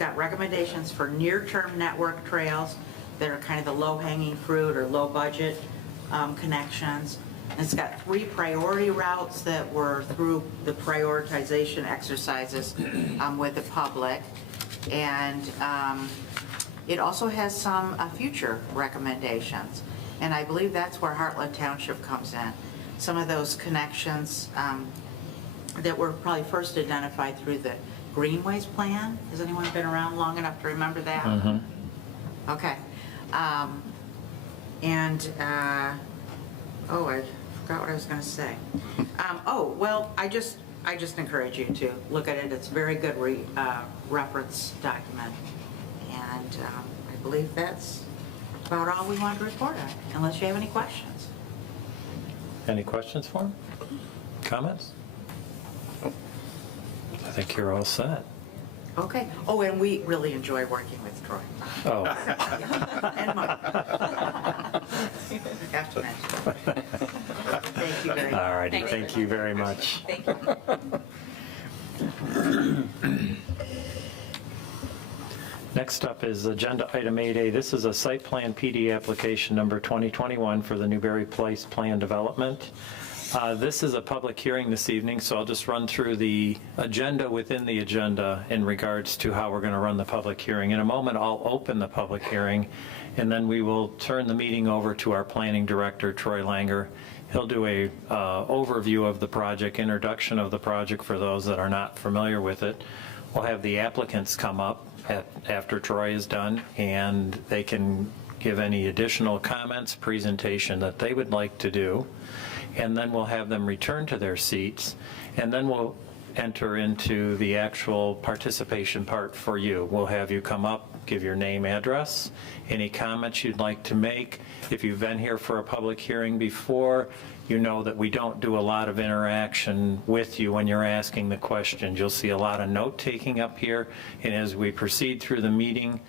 got recommendations for near-term network trails that are kind of the low-hanging fruit or low-budget connections. And it's got 3 priority routes that were through the prioritization exercises with the public. And it also has some future recommendations. And I believe that's where Heartland Township comes in. Some of those connections that were probably first identified through the Greenways Plan. Has anyone been around long enough to remember that? Mm-hmm. Okay. Oh, I forgot what I was going to say. Oh, well, I just encourage you to look at it. It's a very good reference document. And I believe that's about all we want to report on, unless you have any questions. Any questions for him? Comments? I think you're all set. Okay. Oh, and we really enjoy working with Troy. Oh. And Mark. Have to mention. Thank you very much. All righty, thank you very much. Thank you. Next up is agenda item 8A. This is a site plan PD application number 2021 for the Newberry Place Plan Development. This is a public hearing this evening, so I'll just run through the agenda within the agenda in regards to how we're going to run the public hearing. In a moment, I'll open the public hearing, and then we will turn the meeting over to our planning director, Troy Langer. He'll do a overview of the project, introduction of the project for those that are not familiar with it. We'll have the applicants come up after Troy is done, and they can give any additional comments, presentation that they would like to do. And then we'll have them return to their seats, and then we'll enter into the actual participation part for you. We'll have you come up, give your name, address, any comments you'd like to make. If you've been here for a public hearing before, you know that we don't do a lot of interaction with you when you're asking the questions. You'll see a lot of note-taking up here, and as we proceed through the meeting,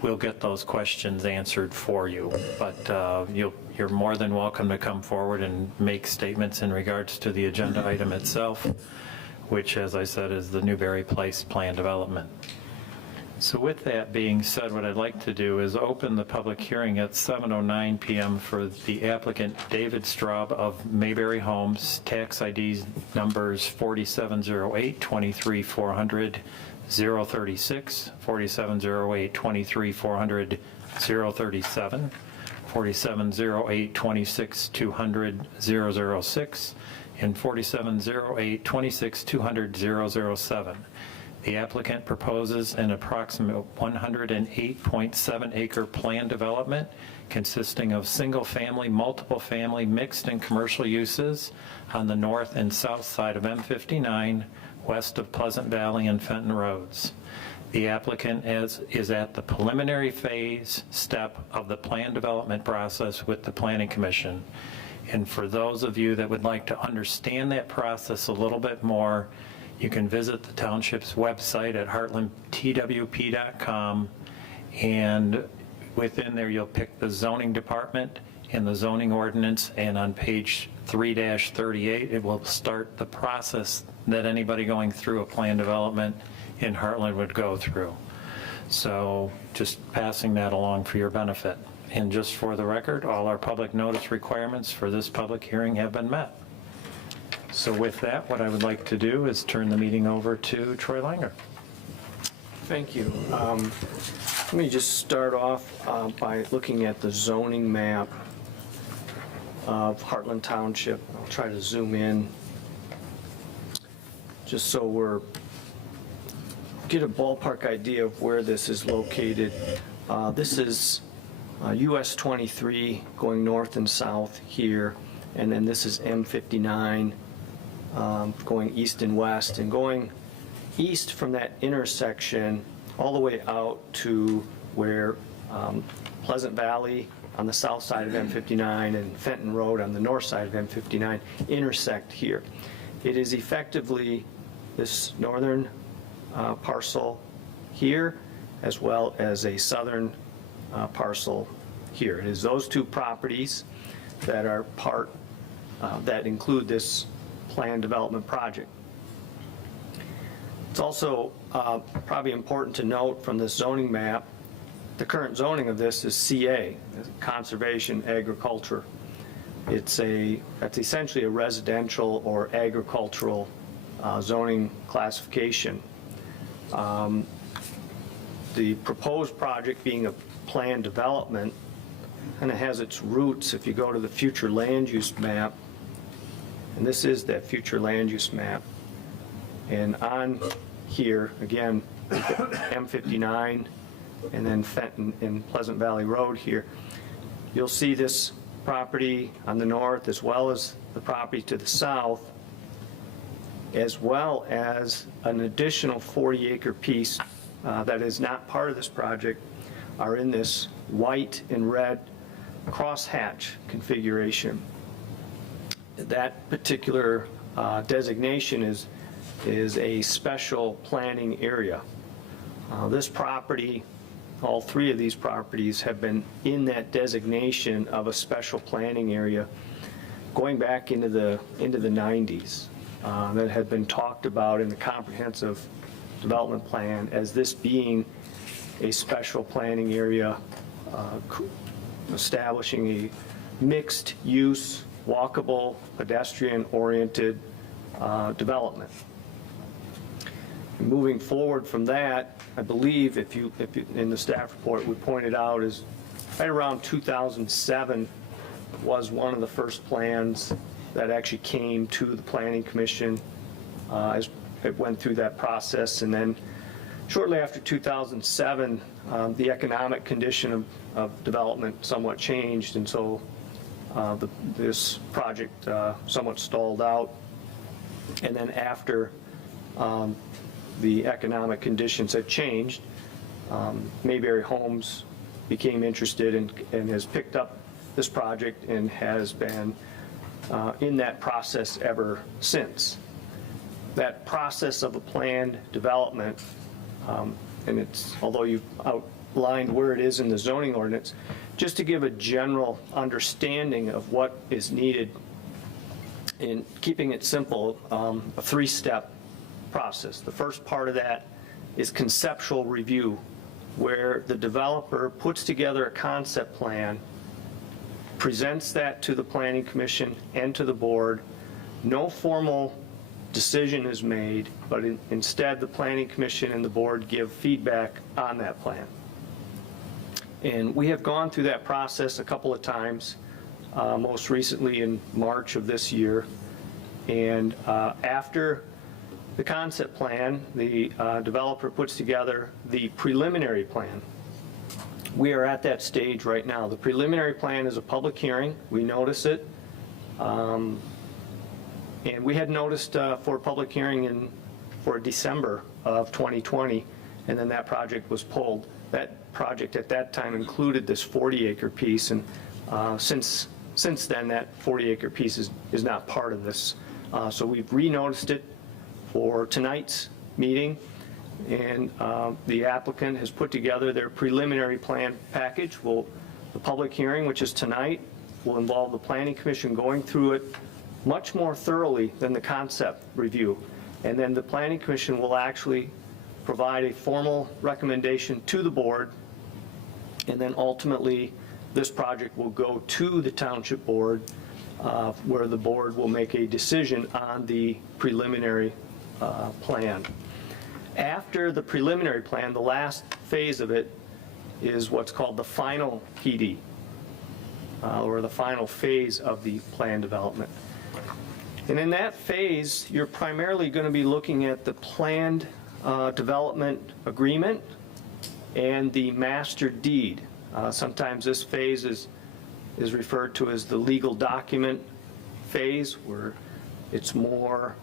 we'll get those questions answered for you. But you're more than welcome to come forward and make statements in regards to the agenda item itself, which, as I said, is the Newberry Place Plan Development. So with that being said, what I'd like to do is open the public hearing at 7:09 p.m. for the applicant David Straub of Mayberry Homes, tax IDs numbers 4708 23400 036, 4708 23400 037, 4708 26200 006, and 4708 26200 007. The applicant proposes an approximate 108.7 acre plan development consisting of single-family, multiple-family, mixed and commercial uses on the north and south side of M59, west of Pleasant Valley and Fenton Roads. The applicant is at the preliminary phase step of the plan development process with the Planning Commission. And for those of you that would like to understand that process a little bit more, you can visit the township's website at heartlandtwp.com, and within there you'll pick the zoning department and the zoning ordinance, and on page 3-38 it will start the process that anybody going through a plan development in Heartland would go through. So just passing that along for your benefit. And just for the record, all our public notice requirements for this public hearing have been met. So with that, what I would like to do is turn the meeting over to Troy Langer. Thank you. Let me just start off by looking at the zoning map of Heartland Township. I'll try to zoom in just so we're get a ballpark idea of where this is located. This is US 23 going north and south here, and then this is M59 going east and west, and going east from that intersection all the way out to where Pleasant Valley on the south side of M59 and Fenton Road on the north side of M59 intersect here. It is effectively this northern parcel here, as well as a southern parcel here. It is those two properties that are part, that include this planned development project. It's also probably important to note from this zoning map, the current zoning of this is CA, Conservation Agriculture. That's essentially a residential or agricultural zoning classification. The proposed project being a planned development, and it has its roots, if you go to the future land use map, and this is that future land use map, and on here, again, M59, and then Fenton and Pleasant Valley Road here, you'll see this property on the north as well as the property to the south, as well as an additional 40-acre piece that is not part of this project, are in this white and red crosshatch configuration. That particular designation is a special planning area. This property, all three of these properties have been in that designation of a special planning area going back into the 90s. That had been talked about in the comprehensive development plan as this being a special planning area, establishing a mixed use, walkable, pedestrian-oriented development. Moving forward from that, I believe if you in the staff report we pointed out is right around 2007 was one of the first plans that actually came to the Planning Commission as it went through that process. And then shortly after 2007, the economic condition of development somewhat changed, and so this project somewhat stalled out. And then after the economic conditions had changed, Mayberry Homes became interested and has picked up this project and has been in that process ever since. That process of a planned development, and it's, although you've outlined where it is in the zoning ordinance, just to give a general understanding of what is needed, in keeping it simple, a three-step process. The first part of that is conceptual review, where the developer puts together a concept plan, presents that to the Planning Commission and to the board. No formal decision is made, but instead the Planning Commission and the board give feedback on that plan. And we have gone through that process a couple of times, most recently in March of this year. And after the concept plan, the developer puts together the preliminary plan. We are at that stage right now. The preliminary plan is a public hearing. We notice it. And we had noticed for a public hearing for December of 2020, and then that project was pulled. That project at that time included this 40-acre piece, and since then that 40-acre piece is not part of this. So we've re-noticed it for tonight's meeting, and the applicant has put together their preliminary plan package. The public hearing, which is tonight, will involve the Planning Commission going through it much more thoroughly than the concept review. And then the Planning Commission will actually provide a formal recommendation to the board, and then ultimately this project will go to the Township Board, where the board will make a decision on the preliminary plan. After the preliminary plan, the last phase of it is what's called the final PD, or the final phase of the plan development. And in that phase, you're primarily going to be looking at the planned development agreement and the master deed. Sometimes this phase is referred to as the legal document phase, where it's more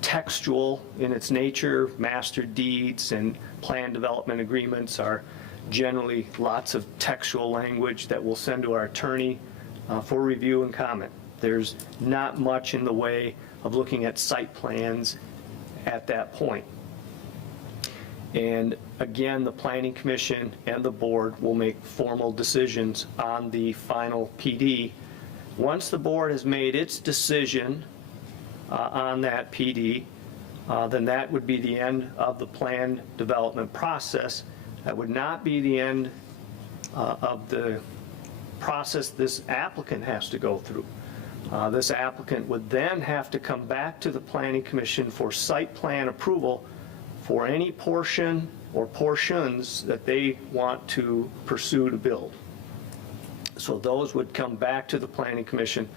textual in its nature. Master deeds and plan development agreements are generally lots of textual language that we'll send to our attorney for review and comment. There's not much in the way of looking at site plans at that point. And again, the Planning Commission and the board will make formal decisions on the final PD. Once the board has made its decision on that PD, then that would be the end of the planned development process. That would not be the end of the process this applicant has to go through. This applicant would then have to come back to the Planning Commission for site plan approval for any portion or portions that they want to pursue to build. So those would come back to the Planning Commission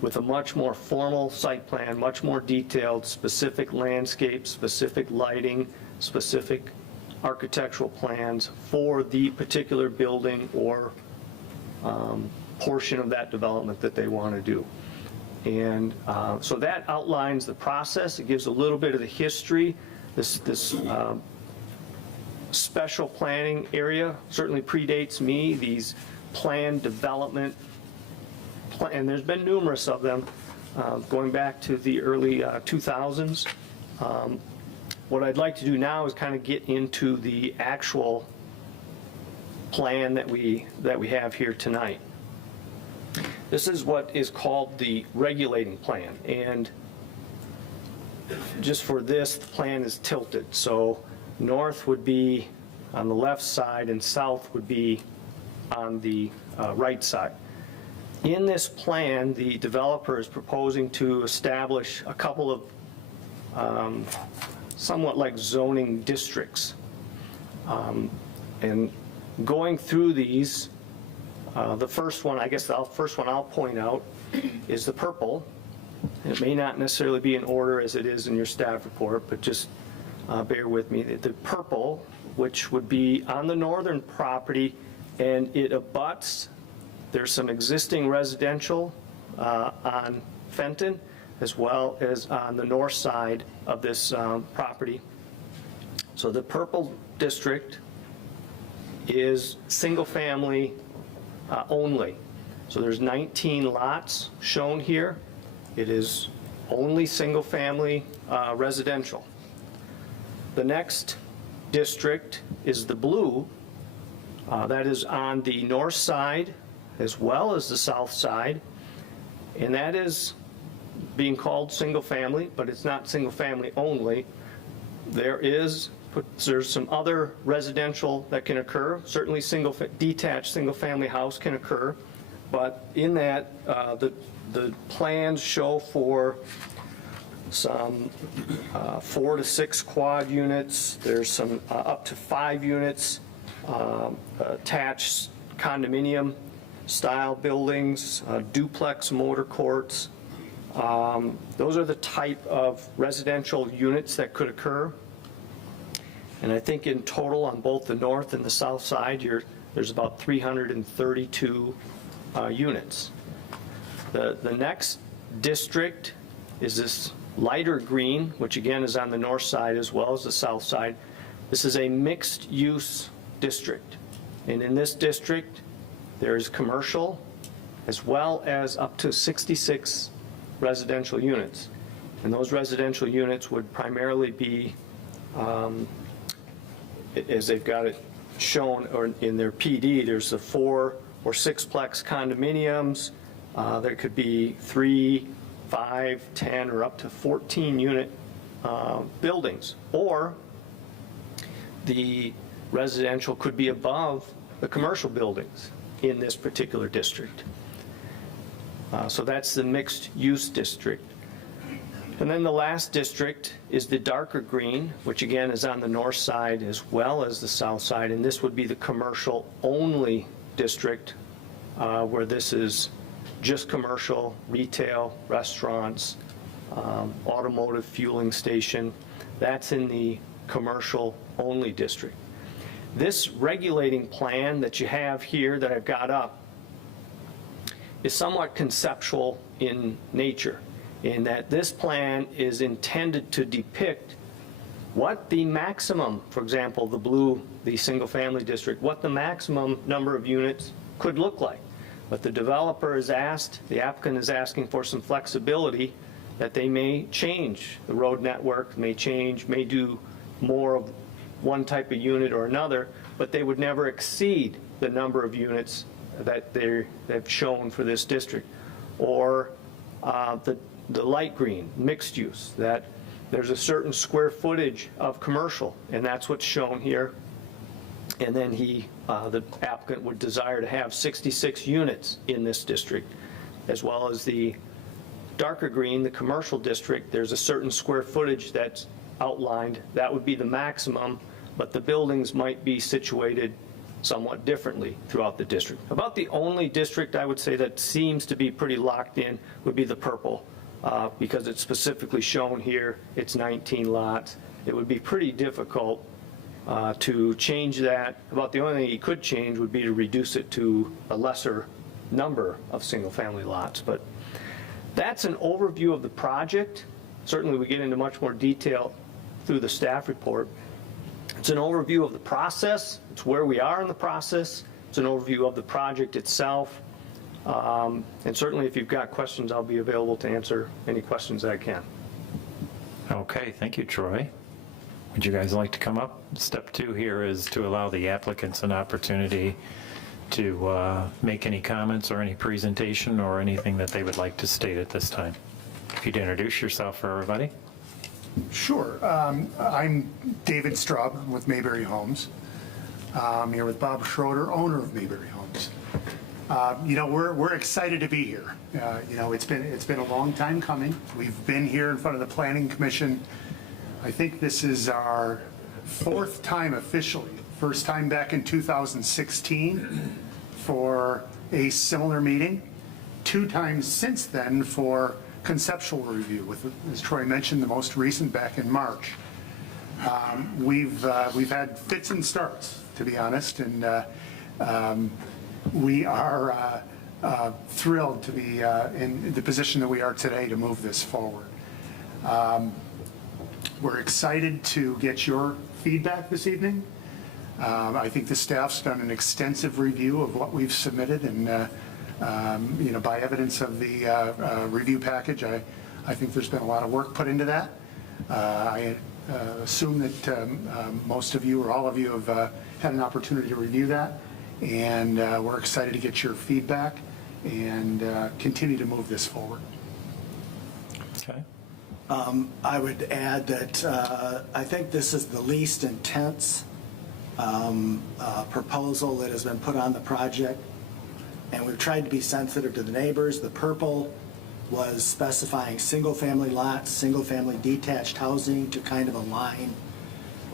with a much more formal site plan, much more detailed, specific landscape, specific lighting, specific architectural plans for the particular building or portion of that development that they want to do. And so that outlines the process. It gives a little bit of the history. This special planning area certainly predates me. These planned development, and there's been numerous of them going back to the early 2000s. What I'd like to do now is kind of get into the actual plan that we have here tonight. This is what is called the regulating plan, and just for this, the plan is tilted. So north would be on the left side and south would be on the right side. In this plan, the developer is proposing to establish a couple of somewhat like zoning districts. And going through these, the first one, I guess the first one I'll point out is the purple. It may not necessarily be in order as it is in your staff report, but just bear with me. The purple, which would be on the northern property, and it abuts, there's some existing residential on Fenton, as well as on the north side of this property. So the purple district is single family only. So there's 19 lots shown here. It is only single family residential. The next district is the blue. That is on the north side as well as the south side, and that is being called single family, but it's not single family only. There's some other residential that can occur. Certainly detached single family house can occur, but in that the plans show for some 4 to 6 quad units. There's some up to 5 units, attached condominium style buildings, duplex motor courts. Those are the type of residential units that could occur. And I think in total on both the north and the south side, there's about 332 units. The next district is this lighter green, which again is on the north side as well as the south side. This is a mixed use district. And in this district, there's commercial as well as up to 66 residential units. And those residential units would primarily be, as they've got it shown or in their PD, there's the 4 or 6-plex condominiums. There could be 3, 5, 10, or up to 14 unit buildings. Or the residential could be above the commercial buildings in this particular district. So that's the mixed use district. And then the last district is the darker green, which again is on the north side as well as the south side, and this would be the commercial only district, where this is just commercial, retail, restaurants, automotive fueling station. That's in the commercial only district. This regulating plan that you have here that I've got up is somewhat conceptual in nature, in that this plan is intended to depict what the maximum, for example, the blue, the single family district, what the maximum number of units could look like. But the developer is asked, the applicant is asking for some flexibility that they may change. The road network may change, may do more of one type of unit or another, but they would never exceed the number of units that they've shown for this district. Or the light green, mixed use, that There's a certain square footage of commercial, and that's what's shown here. And then the applicant would desire to have 66 units in this district, as well as the darker green, the commercial district. There's a certain square footage that's outlined. That would be the maximum, but the buildings might be situated somewhat differently throughout the district. About the only district I would say that seems to be pretty locked in would be the purple, because it's specifically shown here, it's 19 lots. It would be pretty difficult to change that. About the only thing you could change would be to reduce it to a lesser number of single-family lots. But that's an overview of the project. Certainly we get into much more detail through the staff report. It's an overview of the process. It's where we are in the process. It's an overview of the project itself. And certainly if you've got questions, I'll be available to answer any questions I can. Okay, thank you, Troy. Would you guys like to come up? Step 2 here is to allow the applicants an opportunity to make any comments or any presentation or anything that they would like to state at this time. If you'd introduce yourself for everybody. Sure. I'm David Straub with Mayberry Homes. I'm here with Bob Schroeder, owner of Mayberry Homes. We're excited to be here. It's been a long time coming. We've been here in front of the Planning Commission. I think this is our 4th time officially. First time back in 2016 for a similar meeting. 2 times since then for conceptual review, with, as Troy mentioned, the most recent back in March. We've had fits and starts, to be honest, and we are thrilled to be in the position that we are today to move this forward. We're excited to get your feedback this evening. I think the staff's done an extensive review of what we've submitted, and by evidence of the review package, I think there's been a lot of work put into that. I assume that most of you or all of you have had an opportunity to review that, and we're excited to get your feedback and continue to move this forward. Okay. I would add that I think this is the least intense proposal that has been put on the project, and we've tried to be sensitive to the neighbors. The purple was specifying single-family lots, single-family detached housing to kind of align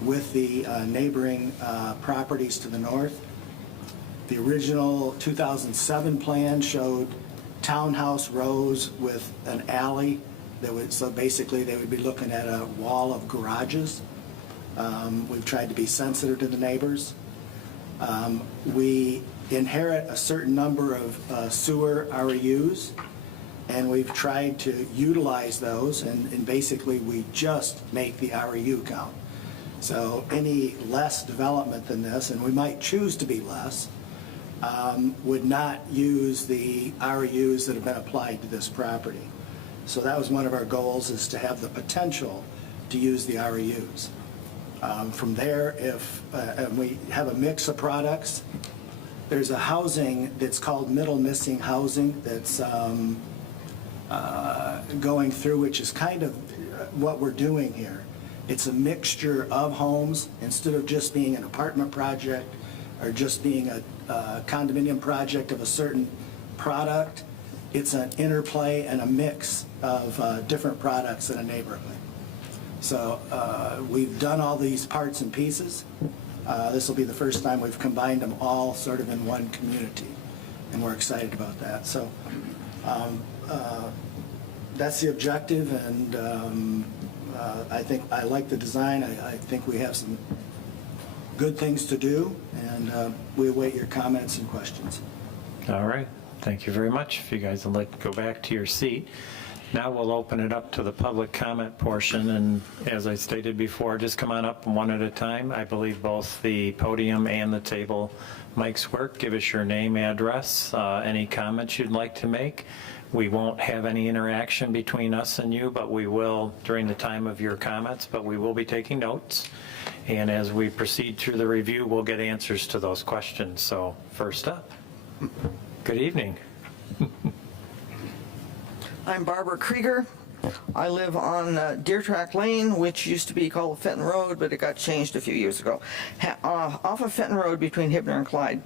with the neighboring properties to the north. The original 2007 plan showed townhouse rows with an alley that would, so basically they would be looking at a wall of garages. We've tried to be sensitive to the neighbors. We inherit a certain number of sewer REUs, and we've tried to utilize those, and basically we just make the REU count. So any less development than this, and we might choose to be less, would not use the REUs that have been applied to this property. So that was one of our goals, is to have the potential to use the REUs. From there, if we have a mix of products, there's a housing that's called middle missing housing that's going through, which is kind of what we're doing here. It's a mixture of homes. Instead of just being an apartment project or just being a condominium project of a certain product, it's an interplay and a mix of different products in a neighborhood. So we've done all these parts and pieces. This will be the first time we've combined them all sort of in one community, and we're excited about that. So that's the objective, and I think I like the design. I think we have some good things to do, and we await your comments and questions. All right. Thank you very much. If you guys would like to go back to your seat. Now we'll open it up to the public comment portion, and as I stated before, just come on up one at a time. I believe both the podium and the table mics work. Give us your name, address, any comments you'd like to make. We won't have any interaction between us and you, but we will during the time of your comments, but we will be taking notes. And as we proceed through the review, we'll get answers to those questions. So first up, good evening. I'm Barbara Krieger, I live on Deer Track Lane, which used to be called Fenton Road, but it got changed a few years ago, off of Fenton Road between Hibner and Clyde.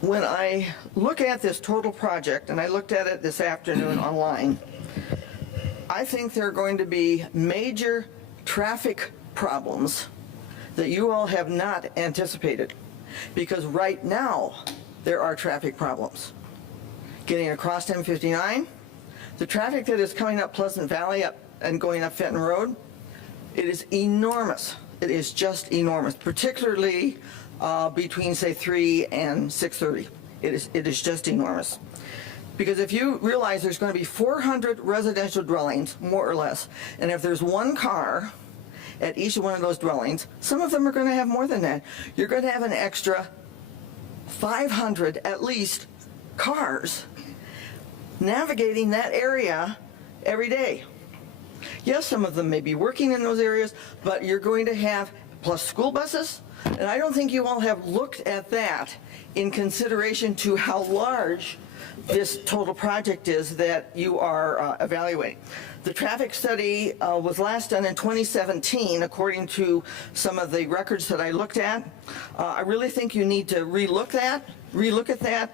When I look at this total project, and I looked at it this afternoon online, I think there are going to be major traffic problems that you all have not anticipated. Because right now, there are traffic problems. Getting across M59, the traffic that is coming up Pleasant Valley up and going up Fenton Road, it is enormous. It is just enormous, particularly between, say, 3 and 6:30. It is just enormous. Because if you realize there's going to be 400 residential dwellings, more or less, and if there's one car at each one of those dwellings, some of them are going to have more than that. You're going to have an extra 500, at least, cars navigating that area every day. Yes, some of them may be working in those areas, but you're going to have, plus school buses, and I don't think you all have looked at that in consideration to how large this total project is that you are evaluating. The traffic study was last done in 2017, according to some of the records that I looked at. I really think you need to relook at that.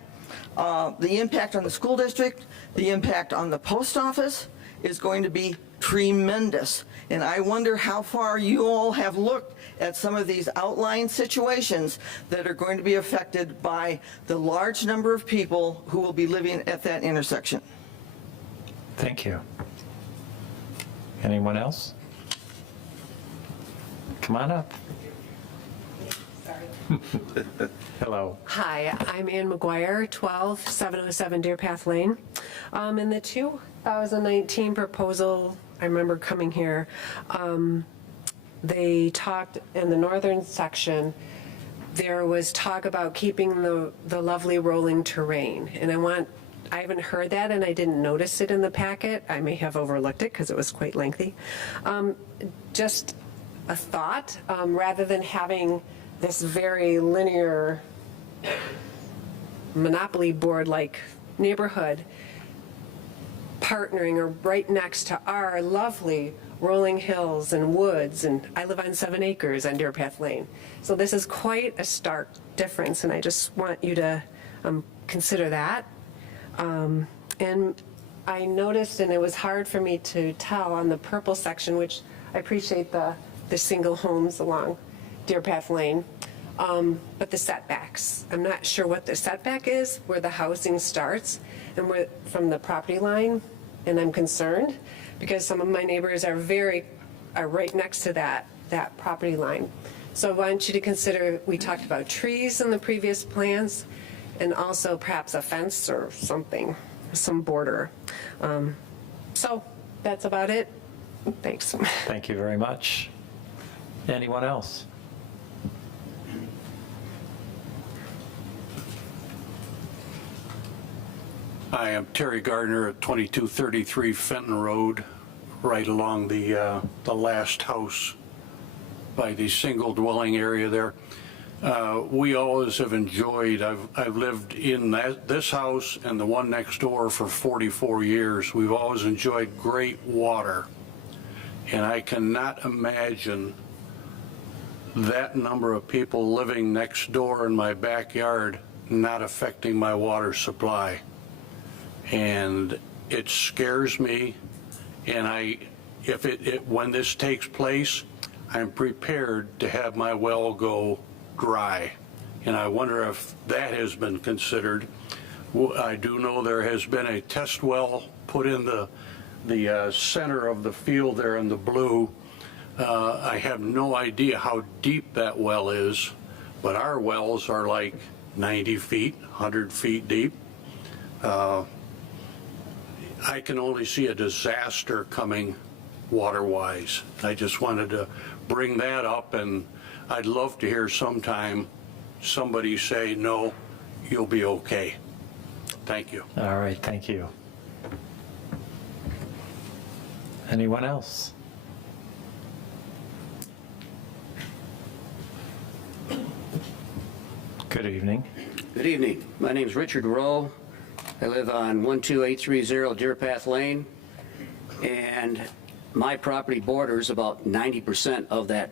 The impact on the school district, the impact on the post office is going to be tremendous. And I wonder how far you all have looked at some of these outlying situations that are going to be affected by the large number of people who will be living at that intersection. Thank you. Anyone else? Come on up. Hello. Hi, I'm Ann McGuire, 12707 Deer Path Lane. In the 2019 proposal, I remember coming here, they talked in the northern section, there was talk about keeping the lovely rolling terrain. And I haven't heard that, and I didn't notice it in the packet. I may have overlooked it because it was quite lengthy. Just a thought, rather than having this very linear monopoly board-like neighborhood partnering or right next to our lovely rolling hills and woods, and I live on 7 acres on Deer Path Lane. So this is quite a stark difference, and I just want you to consider that. And I noticed, and it was hard for me to tell on the purple section, which I appreciate the single homes along Deer Path Lane, but the setbacks. I'm not sure what the setback is, where the housing starts, and where from the property line, and I'm concerned because some of my neighbors are right next to that property line. So I want you to consider, we talked about trees in the previous plans, and also perhaps a fence or something, some border. So that's about it. Thanks. Thank you very much. Anyone else? I am Terry Gardner at 2233 Fenton Road, right along the last house by the single dwelling area there. We always have enjoyed, I've lived in this house and the one next door for 44 years. We've always enjoyed great water. And I cannot imagine that number of people living next door in my backyard not affecting my water supply. And it scares me, and when this takes place, I'm prepared to have my well go dry. And I wonder if that has been considered. I do know there has been a test well put in the center of the field there in the blue. I have no idea how deep that well is, but our wells are like 90 feet, 100 feet deep. I can only see a disaster coming water-wise. I just wanted to bring that up, and I'd love to hear sometime somebody say, no, you'll be okay. Thank you. All right, thank you. Anyone else? Good evening. Good evening. My name is Richard Rowe. I live on 12830 Deer Path Lane. And my property borders about 90% of that,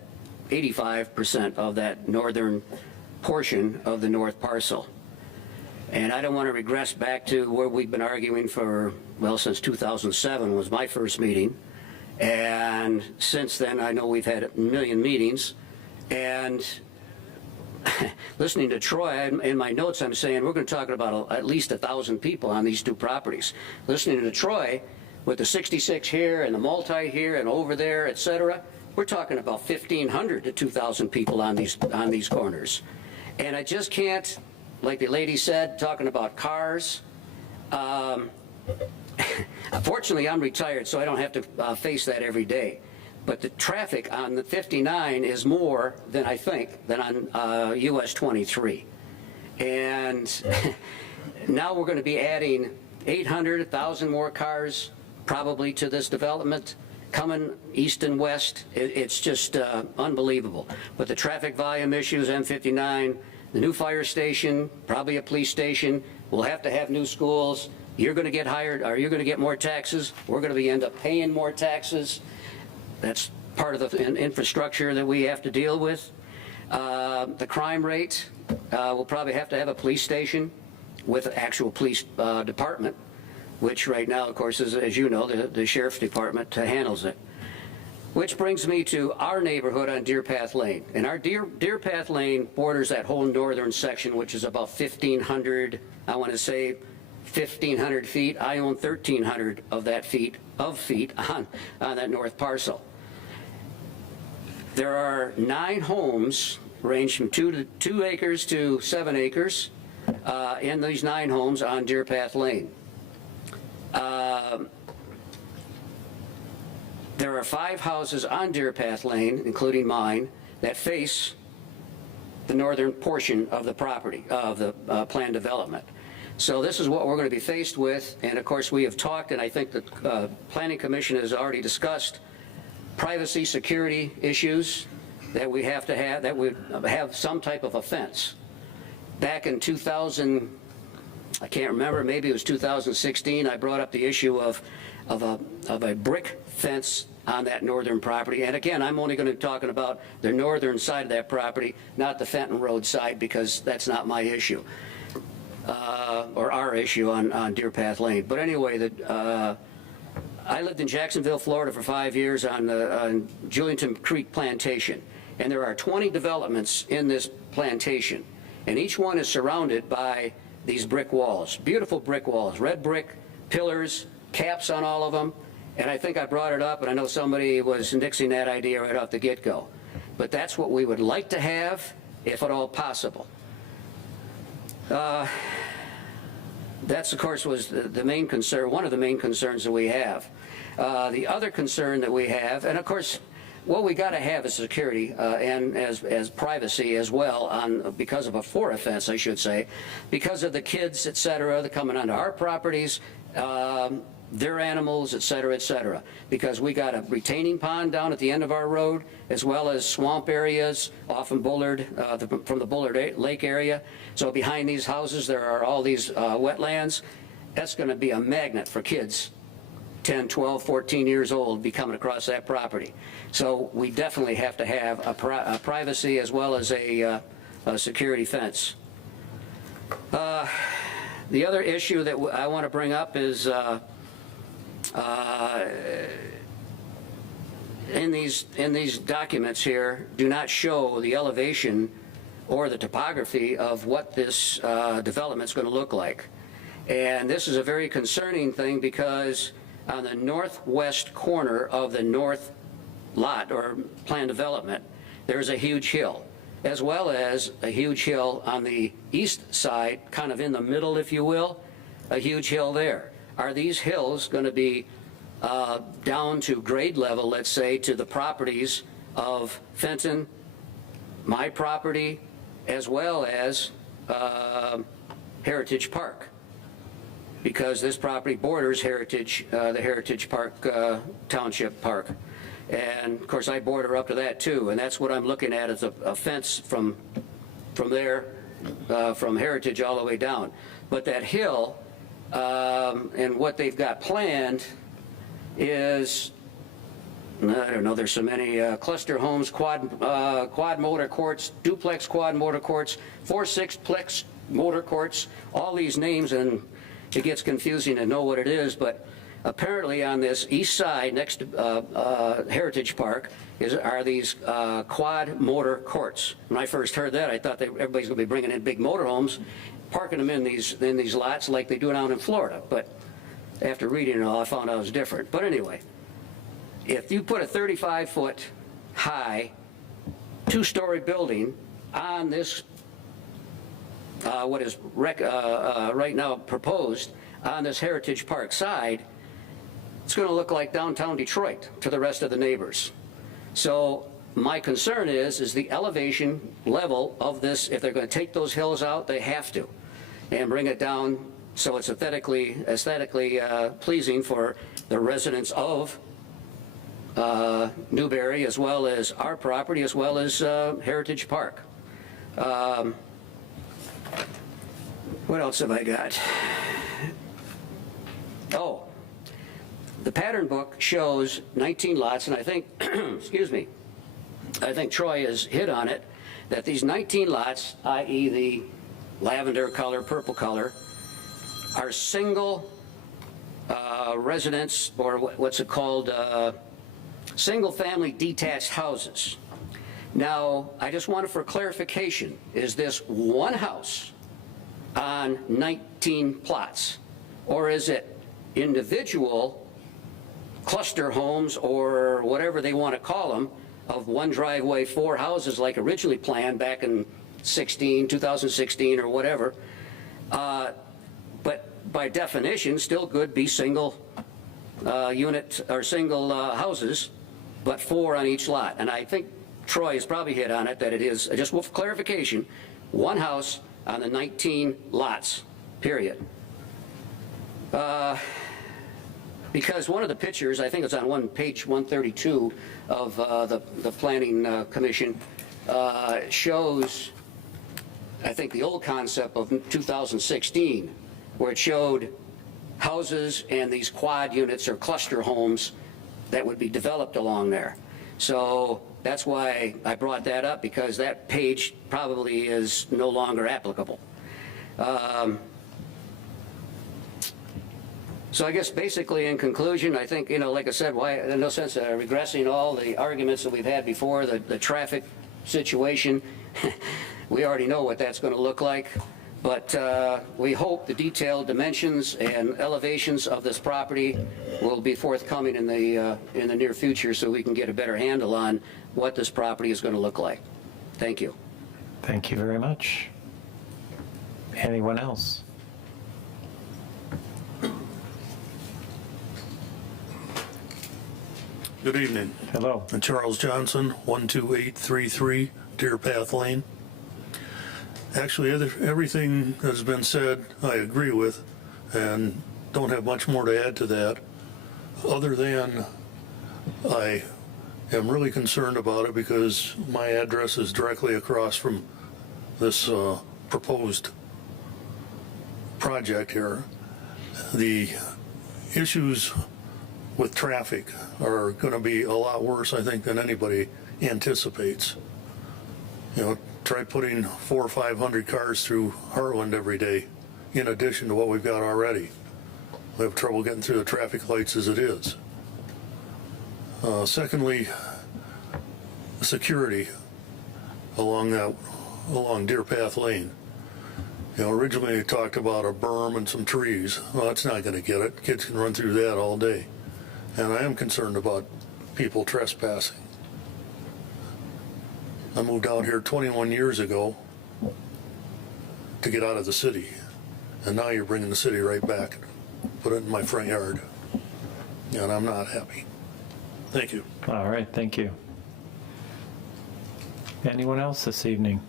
85% of that northern portion of the north parcel. And I don't want to regress back to where we've been arguing for, well, since 2007 was my first meeting. And since then, I know we've had a million meetings. And listening to Troy, in my notes, I'm saying we're going to talk about at least 1,000 people on these two properties. Listening to Troy, with the 66 here and the multi here and over there, et cetera, we're talking about 1,500 to 2,000 people on these corners. And I just can't, like the lady said, talking about cars. Fortunately, I'm retired, so I don't have to face that every day. But the traffic on the 59 is more than I think than on US 23. And now we're going to be adding 800, 1,000 more cars probably to this development coming east and west. It's just unbelievable. But the traffic volume issues, M59, the new fire station, probably a police station, we'll have to have new schools. You're going to get hired, or you're going to get more taxes. We're going to end up paying more taxes. That's part of the infrastructure that we have to deal with. The crime rate, we'll probably have to have a police station with an actual police department, which right now, of course, is, as you know, the sheriff's department handles it. Which brings me to our neighborhood on Deer Path Lane. And our Deer Path Lane borders that whole northern section, which is about 1,500, I want to say 1,500 feet. I own 1,300 of that feet on that north parcel. There are 9 homes, range from 2 acres to 7 acres, in these 9 homes on Deer Path Lane. There are 5 houses on Deer Path Lane, including mine, that face the northern portion of the property, of the planned development. So this is what we're going to be faced with, and of course we have talked, and I think the Planning Commission has already discussed privacy, security issues that we have to have, that would have some type of a fence. Back in 2000, I can't remember, maybe it was 2016, I brought up the issue of a brick fence on that northern property. And again, I'm only going to be talking about the northern side of that property, not the Fenton Road side, because that's not my issue, or our issue on Deer Path Lane. But anyway, I lived in Jacksonville, Florida for 5 years on Julington Creek Plantation. And there are 20 developments in this plantation. And each one is surrounded by these brick walls, beautiful brick walls, red brick, pillars, caps on all of them. And I think I brought it up, and I know somebody was nixing that idea right off the get-go. But that's what we would like to have, if at all possible. That's, of course, was the main concern, one of the main concerns that we have. The other concern that we have, and of course, what we got to have is security and as privacy as well, because of a for offense, I should say, because of the kids, et cetera, that coming onto our properties, their animals, et cetera, because we got a retaining pond down at the end of our road, as well as swamp areas off from Bullard, from the Bullard Lake area. So behind these houses, there are all these wetlands. That's going to be a magnet for kids 10, 12, 14 years old be coming across that property. So we definitely have to have a privacy as well as a security fence. The other issue that I want to bring up is in these documents here do not show the elevation or the topography of what this development is going to look like. And this is a very concerning thing because on the northwest corner of the north lot or planned development, there's a huge hill, as well as a huge hill on the east side, kind of in the middle, if you will, a huge hill there. Are these hills going to be down to grade level, let's say, to the properties of Fenton, my property, as well as Heritage Park? Because this property borders Heritage, the Heritage Park Township Park. And of course I border up to that too, and that's what I'm looking at as a fence from there, from Heritage all the way down. But that hill and what they've got planned is, I don't know, there's so many cluster homes, quad motor courts, duplex quad motor courts, 4-6-plex motor courts, all these names, and it gets confusing to know what it is, but apparently on this east side next to Heritage Park are these quad motor courts. When I first heard that, I thought everybody's going to be bringing in big motorhomes, parking them in these lots like they do down in Florida, but after reading it all, I found out it was different. But anyway, if you put a 35-foot high, 2-story building on this, what is right now proposed on this Heritage Park side, it's going to look like downtown Detroit to the rest of the neighbors. So my concern is the elevation level of this. If they're going to take those hills out, they have to, and bring it down so it's aesthetically pleasing for the residents of Newberry, as well as our property, as well as Heritage Park. What else have I got? Oh, the pattern book shows 19 lots, and I think, excuse me, I think Troy has hit on it, that these 19 lots, i.e. the lavender color, purple color, are single residence, or what's it called, single-family detached houses. Now, I just wanted for clarification, is this one house on 19 plots, or is it individual cluster homes, or whatever they want to call them, of one driveway, 4 houses like originally planned back in 2016 or whatever, but by definition still could be single unit or single houses, but 4 on each lot. And I think Troy has probably hit on it, that it is, just with clarification, one house on the 19 lots, period. Because one of the pictures, I think it's on page 132 of the Planning Commission, shows, I think, the old concept of 2016, where it showed houses and these quad units or cluster homes that would be developed along there. So that's why I brought that up, because that page probably is no longer applicable. So I guess basically in conclusion, I think, like I said, why, there's no sense of regressing all the arguments that we've had before, the traffic situation. We already know what that's going to look like, but we hope the detailed dimensions and elevations of this property will be forthcoming in the near future, so we can get a better handle on what this property is going to look like. Thank you. Thank you very much. Anyone else? Good evening. Hello. I'm Charles Johnson, 12833 Deer Path Lane. Actually, everything that's been said, I agree with, and don't have much more to add to that, other than I am really concerned about it because my address is directly across from this proposed project here. The issues with traffic are going to be a lot worse, I think, than anybody anticipates. Try putting 400 or 500 cars through Heartland every day, in addition to what we've got already. We have trouble getting through the traffic lights as it is. Secondly, security along Deer Path Lane. Originally they talked about a berm and some trees. Well, that's not going to get it. Kids can run through that all day. And I am concerned about people trespassing. I moved out here 21 years ago to get out of the city. And now you're bringing the city right back. Put it in my front yard. And I'm not happy. Thank you. All right, thank you. Anyone else this evening?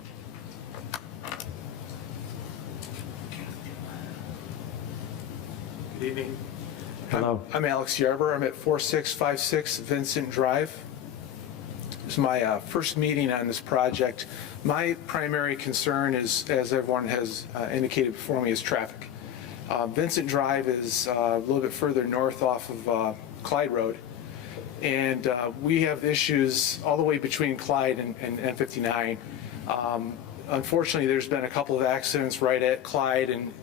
Good evening. Hello. I'm Alex Yarber. I'm at 4656 Vincent Drive. This is my first meeting on this project. My primary concern is, as everyone has indicated before me, is traffic. Vincent Drive is a little bit further north off of Clyde Road. And we have issues all the way between Clyde and N59. Unfortunately, there's been a couple of accidents right at Clyde and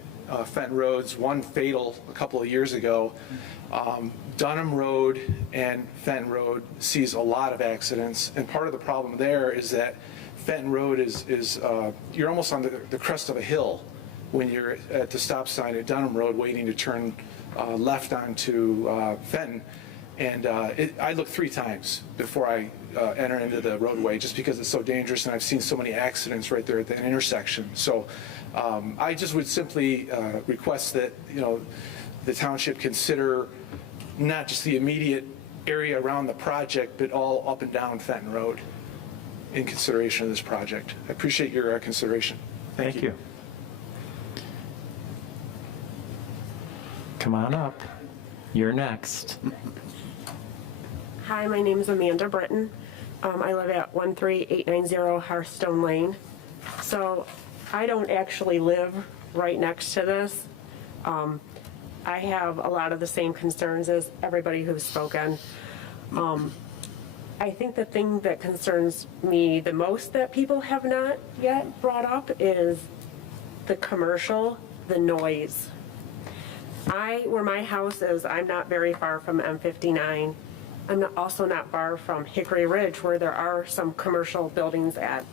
Fenton Roads, one fatal a couple of years ago. Dunham Road and Fenton Road sees a lot of accidents, and part of the problem there is that Fenton Road is you're almost on the crest of a hill when you're at the stop sign at Dunham Road waiting to turn left onto Fenton. And I look 3 times before I enter into the roadway just because it's so dangerous, and I've seen so many accidents right there at the intersection. So I just would simply request that, the township consider not just the immediate area around the project, but all up and down Fenton Road in consideration of this project. I appreciate your consideration. Thank you. Come on up. You're next. Hi, my name is Amanda Britton. I live at 13890 Hearthstone Lane. So I don't actually live right next to this. I have a lot of the same concerns as everybody who's spoken. I think the thing that concerns me the most that people have not yet brought up is the commercial, the noise. Where my house is, I'm not very far from M59. I'm also not far from Hickory Ridge, where there are some commercial buildings at.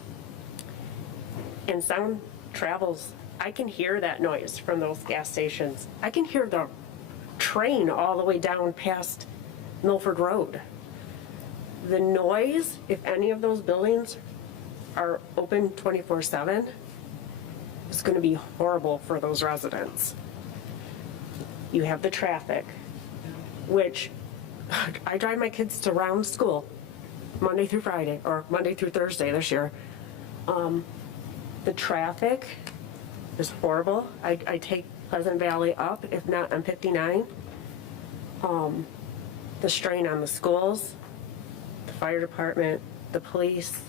And sound travels. I can hear that noise from those gas stations. I can hear the train all the way down past Milford Road. The noise, if any of those buildings are open 24/7, is going to be horrible for those residents. You have the traffic, which I drive my kids to Round School Monday through Friday, or Monday through Thursday this year. The traffic is horrible. I take Pleasant Valley up, if not on 59. The strain on the schools, the fire department, the police,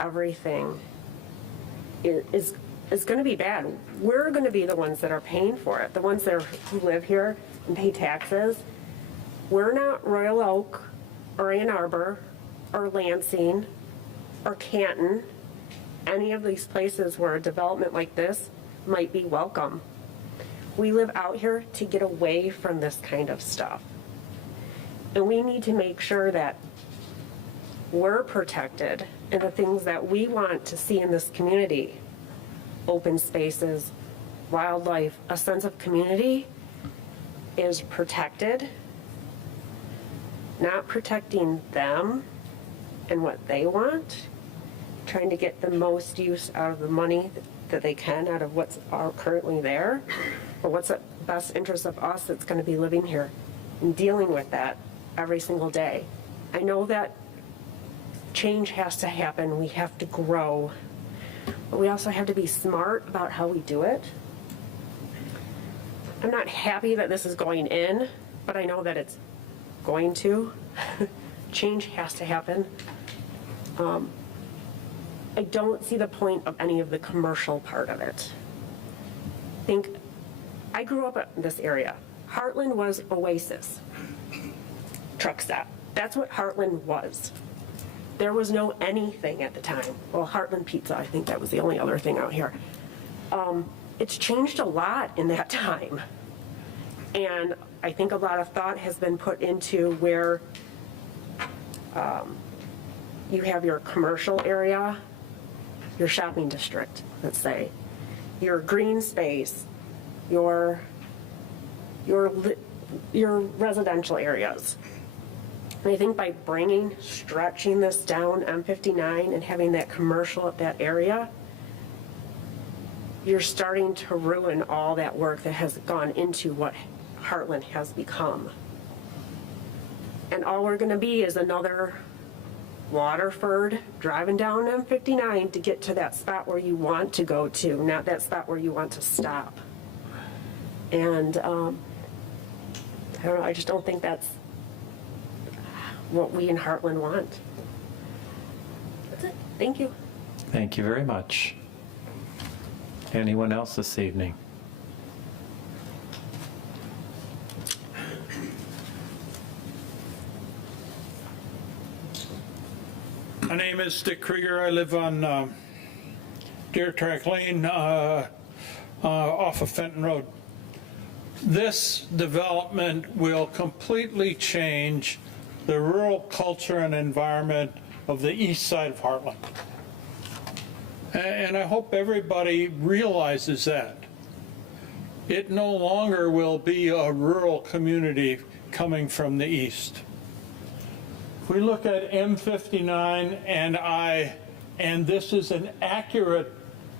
everything is going to be bad. We're going to be the ones that are paying for it, the ones who live here and pay taxes. We're not Royal Oak or Ann Arbor or Lansing or Canton, any of these places where a development like this might be welcome. We live out here to get away from this kind of stuff. And we need to make sure that we're protected and the things that we want to see in this community, open spaces, wildlife, a sense of community, is protected. Not protecting them and what they want, trying to get the most use out of the money that they can out of what's currently there, or what's the best interest of us that's going to be living here and dealing with that every single day. I know that change has to happen. We have to grow, but we also have to be smart about how we do it. I'm not happy that this is going in, but I know that it's going to. Change has to happen. I don't see the point of any of the commercial part of it. I grew up in this area. Heartland was Oasis truck stop. That's what Heartland was. There was no anything at the time. Well, Heartland Pizza, I think that was the only other thing out here. It's changed a lot in that time. And I think a lot of thought has been put into where you have your commercial area, your shopping district, let's say, your green space, your residential areas. And I think by stretching this down M59 and having that commercial at that area, you're starting to ruin all that work that has gone into what Heartland has become. And all we're going to be is another Waterford driving down M59 to get to that spot where you want to go to, not that spot where you want to stop. And I don't know, I just don't think that's what we in Heartland want. That's it. Thank you. Thank you very much. Anyone else this evening? name is Dick Krieger. I live on Deer Track Lane off of Fenton Road. This development will completely change the rural culture and environment of the east side of Heartland. And I hope everybody realizes that. It no longer will be a rural community coming from the east. If we look at M59 and this is an accurate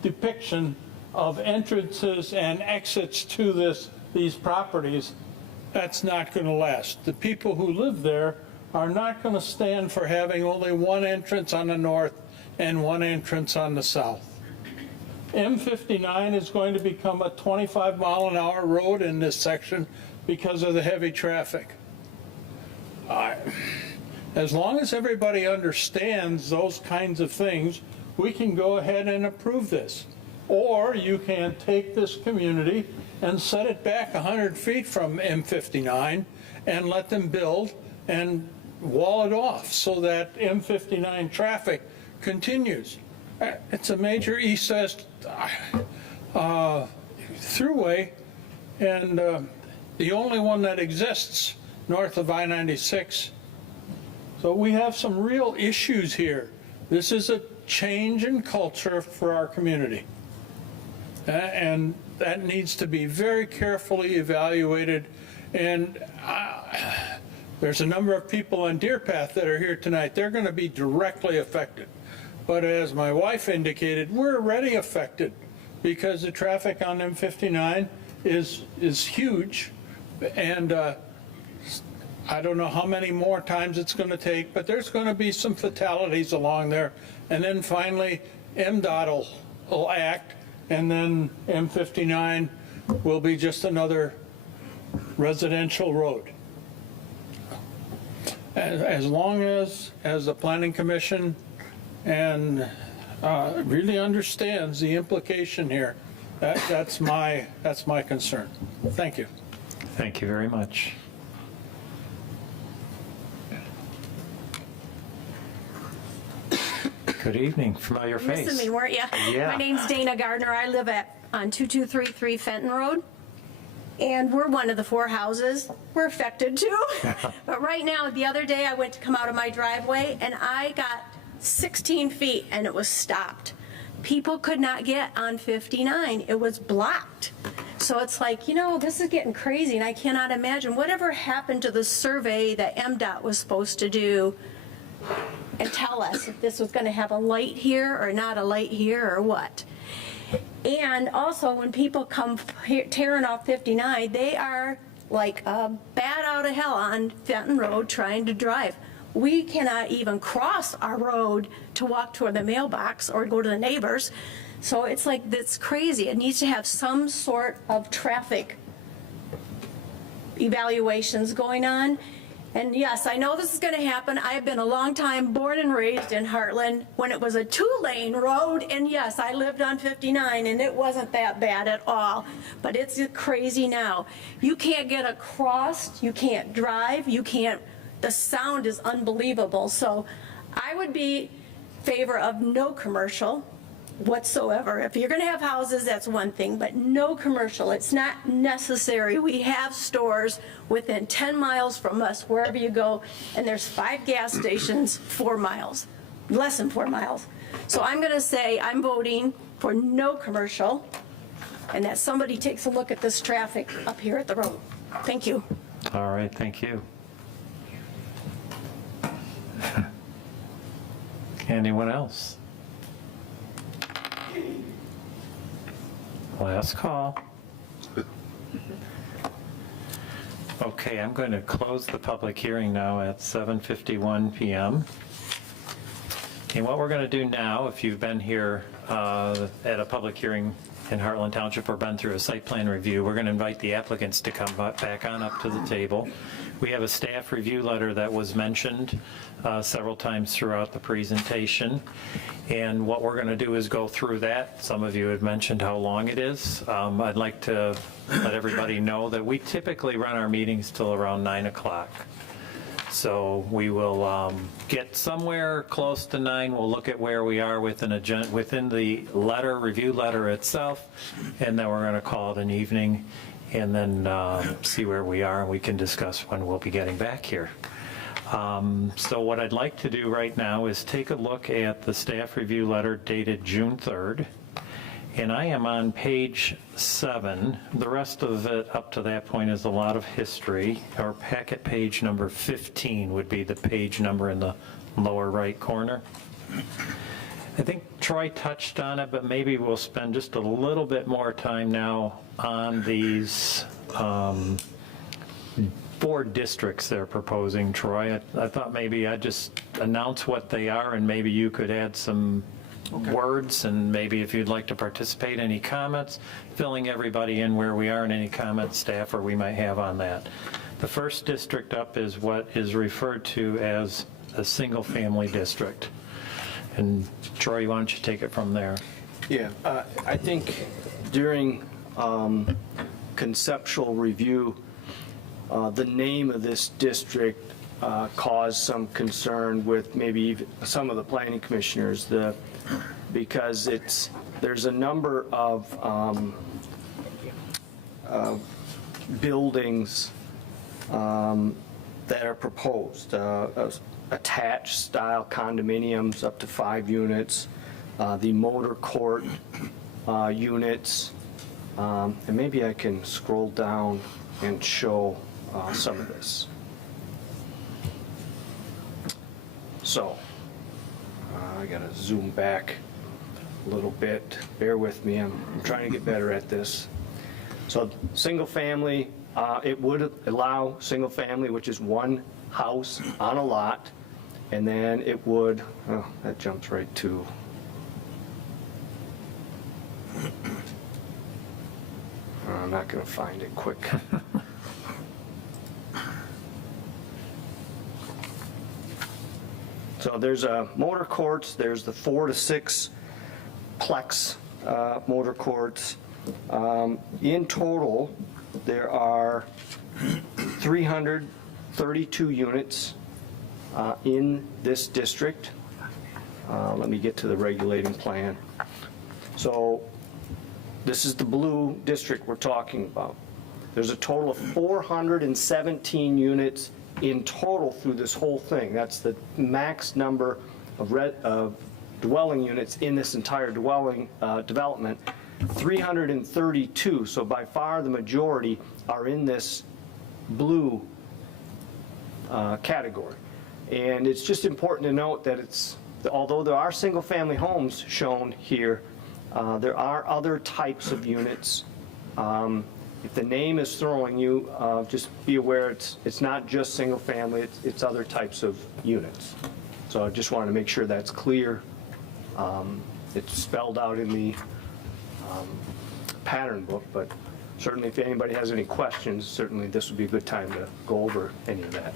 depiction of entrances and exits to these properties, that's not going to last. The people who live there are not going to stand for having only one entrance on the north and one entrance on the south. M59 is going to become a 25-mile-an-hour road in this section because of the heavy traffic. As long as everybody understands those kinds of things, we can go ahead and approve this. Or you can take this community and set it back 100 feet from M59 and let them build and wall it off so that M59 traffic continues. It's a major east-west throughway, and the only one that exists north of I-96. So we have some real issues here. This is a change in culture for our community. And that needs to be very carefully evaluated. And there's a number of people on Deer Path that are here tonight. They're going to be directly affected. But as my wife indicated, we're already affected because the traffic on M59 is huge. And I don't know how many more times it's going to take, but there's going to be some fatalities along there. And then finally, MDOT will act, and then M59 will be just another residential road. As long as the Planning Commission and really understands the implication here, that's my concern. Thank you. Thank you very much. Good evening, familiar face. Missing me, weren't you? Yeah. My name's Dana Gardner. I live on 2233 Fenton Road. And we're one of the 4 houses. We're affected too. But right now, the other day I went to come out of my driveway and I got 16 feet and it was stopped. People could not get on 59. It was blocked. So it's like, this is getting crazy and I cannot imagine whatever happened to the survey that MDOT was supposed to do and tell us if this was going to have a light here or not a light here or what. And also when people come tearing off 59, they are like a bat out of hell on Fenton Road trying to drive. We cannot even cross our road to walk toward the mailbox or go to the neighbors. So it's like, that's crazy. It needs to have some sort of traffic evaluations going on. And yes, I know this is going to happen. I've been a long time born and raised in Heartland when it was a 2-lane road. And yes, I lived on 59 and it wasn't that bad at all. But it's crazy now. You can't get across, you can't drive, the sound is unbelievable. So I would be in favor of no commercial whatsoever. If you're going to have houses, that's one thing, but no commercial. It's not necessary. We have stores within 10 miles from us, wherever you go, and there's 5 gas stations 4 miles, less than 4 miles. So I'm going to say I'm voting for no commercial, and that somebody takes a look at this traffic up here at the road. Thank you. All right, thank you. Anyone else? Last call. Okay, I'm going to close the public hearing now at 7:51 p.m. And what we're going to do now, if you've been here at a public hearing in Heartland Township or been through a site plan review, we're going to invite the applicants to come back on up to the table. We have a staff review letter that was mentioned several times throughout the presentation. And what we're going to do is go through that. Some of you had mentioned how long it is. I'd like to let everybody know that we typically run our meetings till around 9 o'clock. So we will get somewhere close to 9. We'll look at where we are within the review letter itself, and then we're going to call it an evening, and then see where we are, and we can discuss when we'll be getting back here. So what I'd like to do right now is take a look at the staff review letter dated June 3rd. And I am on page 7. The rest of it up to that point is a lot of history. Our packet page number 15 would be the page number in the lower right corner. I think Troy touched on it, but maybe we'll spend just a little bit more time now on these 4 districts they're proposing, Troy. I thought maybe I'd just announce what they are, and maybe you could add some words, and maybe if you'd like to participate, any comments, filling everybody in where we are, and any comments staff or we might have on that. The first district up is what is referred to as a single-family district. And Troy, why don't you take it from there? Yeah, I think during conceptual review, the name of this district caused some concern with maybe even some of the planning commissioners, because there's a number of buildings that are proposed, attached style condominiums up to 5 units, the motor court units, and maybe I can scroll down and show some of this. So, I gotta zoom back a little bit. Bear with me, I'm trying to get better at this. So, single family, it would allow single family, which is 1 house on a lot, and then it would, oh, that jumps right to. I'm not gonna find it quick. So there's motor courts, there's the 4 to 6 plex motor courts. In total, there are 332 units in this district. Let me get to the regulating plan. So this is the blue district we're talking about. There's a total of 417 units in total through this whole thing. That's the max number of dwelling units in this entire development. 332, so by far the majority are in this blue category. And it's just important to note that although there are single-family homes shown here, there are other types of units. If the name is throwing you, just be aware it's not just single family, it's other types of units. So I just wanted to make sure that's clear. It's spelled out in the pattern book, but certainly if anybody has any questions, certainly this would be a good time to go over any of that.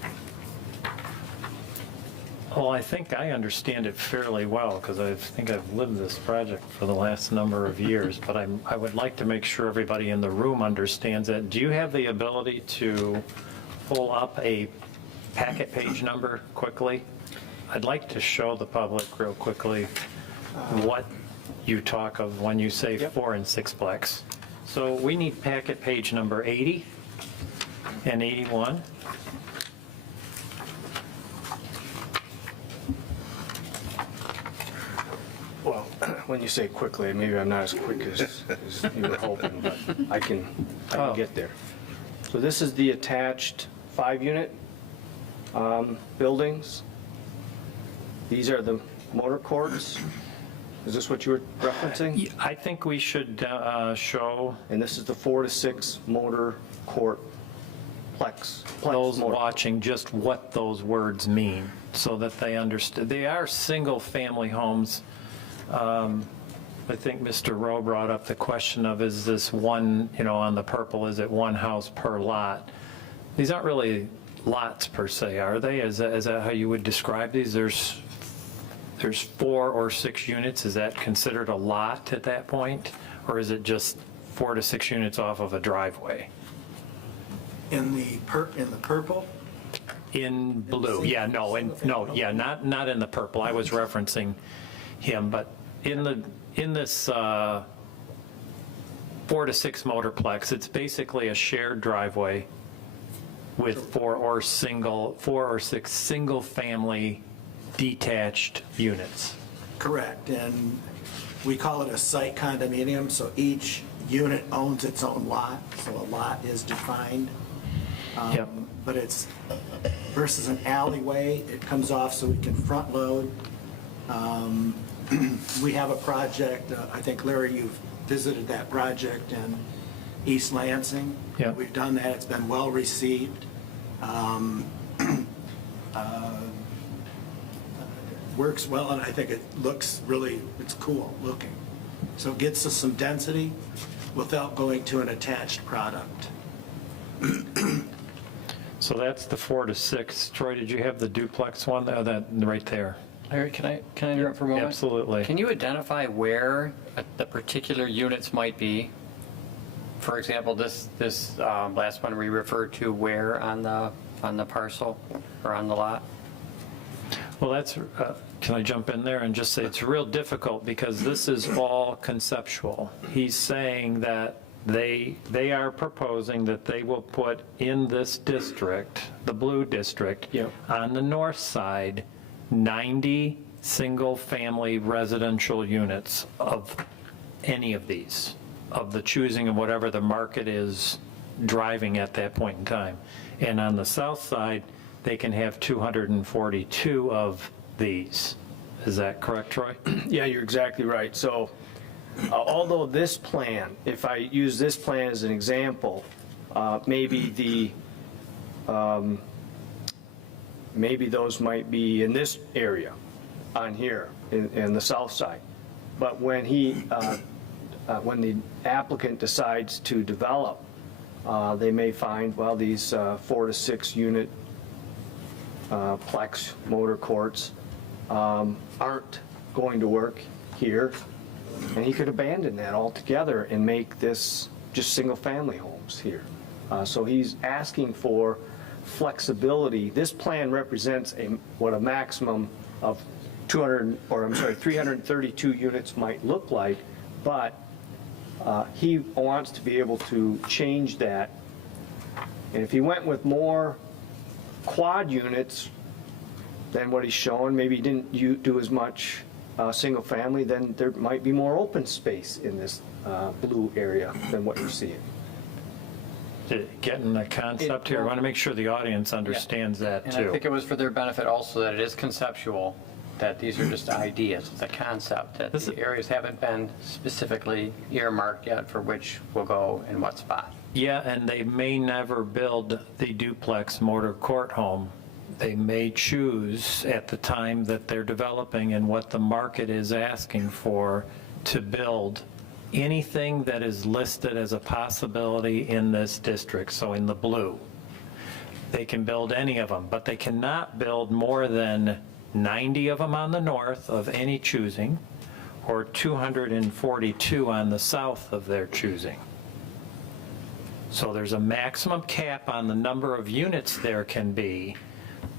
Well, I think I understand it fairly well, because I think I've lived this project for the last number of years, but I would like to make sure everybody in the room understands it. Do you have the ability to pull up a packet page number quickly? I'd like to show the public real quickly what you talk of when you say 4 and 6 plex. So we need packet page number 80 and 81. Well, when you say quickly, maybe I'm not as quick as you were hoping, but I can get there. So this is the attached 5-unit buildings. These are the motor courts. Is this what you were referencing? I think we should show And this is the 4 to 6 motor court plex. those motor. watching just what those words mean, so that they understand. They are single-family homes. I think Mr. Rowe brought up the question of, is this one, on the purple, is it 1 house per lot? These aren't really lots per se, are they? Is that how you would describe these? There's 4 or 6 units. Is that considered a lot at that point? Or is it just 4 to 6 units off of a driveway? In the purple, In blue, yeah, no, not in the purple. I was referencing him, but in this 4 to 6 motorplex, it's basically a shared driveway with 4 or 6 single-family detached units. Correct, and we call it a site condominium, so each unit owns its own lot, so a lot is defined. Yep. But it's versus an alleyway, it comes off so we can front load. We have a project, I think Larry, you've visited that project in East Lansing. Yeah. We've done that, it's been well received. Works well, and I think it looks really, it's cool looking. So it gets us some density without going to an attached product. So that's the 4 to 6. Troy, did you have the duplex one? That right there. Larry, can I interrupt for a moment? Absolutely. Can you identify where the particular units might be? For example, this last one we referred to where on the parcel or on the lot? Well, that's, can I jump in there and just say it's real difficult because this is all conceptual. He's saying that they are proposing that they will put in this district, the blue district, on the north side, 90 single-family residential units of any of these, of the choosing of whatever the market is driving at that point in time. And on the south side, they can have 242 of these. Is that correct, Troy? Yeah, you're exactly right. So although this plan, if I use this plan as an example, maybe those might be in this area on here in the south side. But when when the applicant decides to develop, they may find, well, these 4 to 6 unit plex motor courts aren't going to work here. And he could abandon that altogether and make this just single-family homes here. So he's asking for flexibility. This plan represents what a maximum of 332 units might look like, but he wants to be able to change that. And if he went with more quad units than what he's showing, maybe he didn't do as much single family, then there might be more open space in this blue area than what you're seeing. Getting the concept here, I want to make sure the audience understands that And too. I think it was for their benefit also that it is conceptual, that these are just ideas, it's a concept, that the areas haven't been specifically earmarked yet for which will go in what spot. Yeah, and they may never build the duplex motor court home. They may choose at the time that they're developing and what the market is asking for to build anything that is listed as a possibility in this district, so in the blue. They can build any of them, but they cannot build more than 90 of them on the north of any choosing, or 242 on the south of their choosing. So there's a maximum cap on the number of units there can be,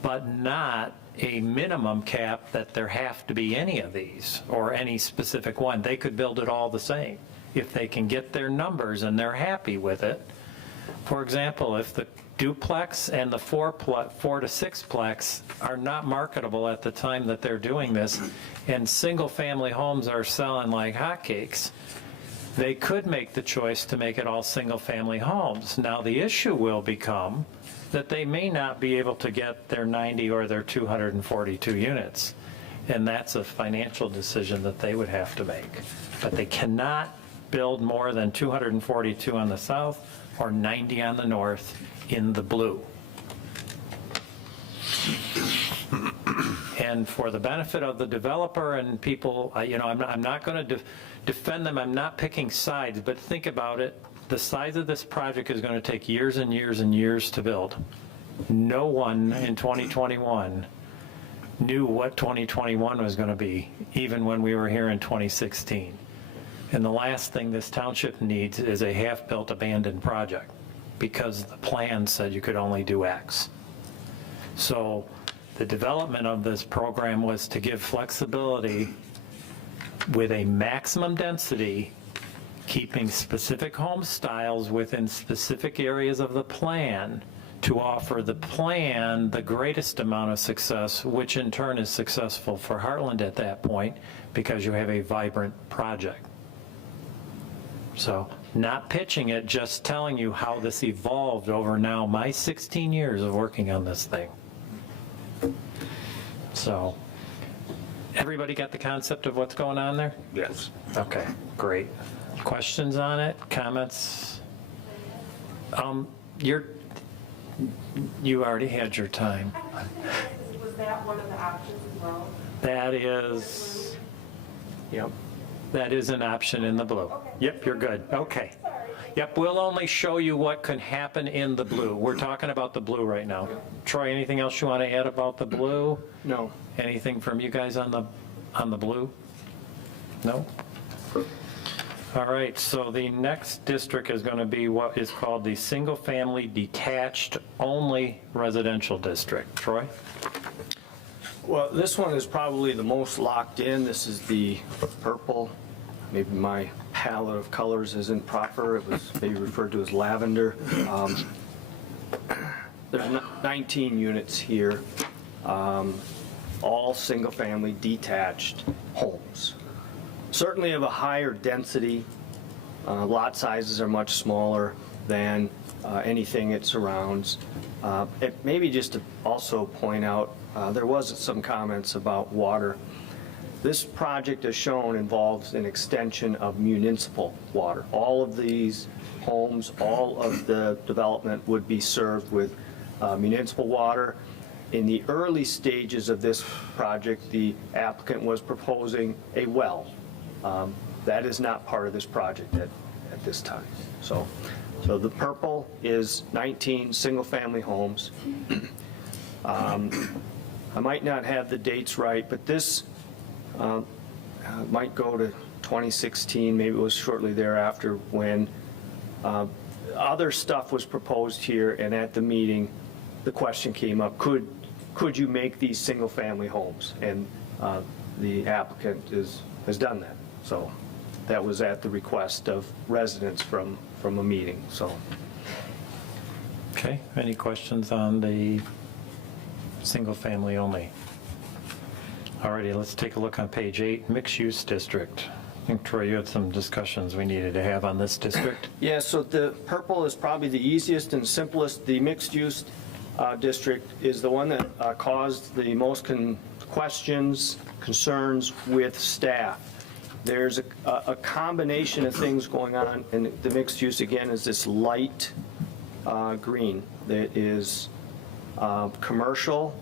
but not a minimum cap that there have to be any of these or any specific one. They could build it all the same if they can get their numbers and they're happy with it. For example, if the duplex and the 4 to 6 plex are not marketable at the time that they're doing this, and single family homes are selling like hotcakes, they could make the choice to make it all single family homes. Now the issue will become that they may not be able to get their 90 or their 242 units. And that's a financial decision that they would have to make. But they cannot build more than 242 on the south or 90 on the north in the blue. And for the benefit of the developer and people, I'm not going to defend them. I'm not picking sides, but think about it. The size of this project is going to take years and years and years to build. No one in 2021 knew what 2021 was going to be, even when we were here in 2016. And the last thing this township needs is a half-built abandoned project, because the plan said you could only do X. So the development of this program was to give flexibility with a maximum density, keeping specific home styles within specific areas of the plan to offer the plan the greatest amount of success, which in turn is successful for Heartland at that point because you have a vibrant project. So not pitching it, just telling you how this evolved over now my 16 years of working on this thing. So everybody got the concept of what's going on there? Yes. Okay, great. Questions on it, comments? You already had your time. Was that one of the options as well? That is, Yep. that is an option in the blue. Yep, you're good, okay. Yep, we'll only show you what can happen in the blue. We're talking about the blue right now. Troy, anything else you want to add about the blue? No. Anything from you guys on the blue? No? All right, so the next district is going to be what is called the single-family detached only residential district. Troy? Well, this one is probably the most locked in. This is the purple. Maybe my palette of colors isn't proper. It was maybe referred to as lavender. There's 19 units here, all single-family detached homes. Certainly of a higher density. Lot sizes are much smaller than anything it surrounds. Maybe just to also point out, there was some comments about water. This project, as shown, involves an extension of municipal water. All of these homes, all of the development would be served with municipal water. In the early stages of this project, the applicant was proposing a well. That is not part of this project at this time. So the purple is 19 single-family homes. I might not have the dates right, but this might go to 2016, maybe it was shortly thereafter when other stuff was proposed here, and at the meeting, the question came up, could you make these single-family homes? And the applicant has done that. So that was at the request of residents from a meeting, so. Okay, any questions on the single-family only? Alrighty, let's take a look on page 8, mixed-use district. I think, Troy, you had some discussions we needed to have on this district. Yeah, so the purple is probably the easiest and simplest. The mixed-use district is the one that caused the most questions, concerns with staff. There's a combination of things going on, and the mixed use, again, is this light green that is commercial.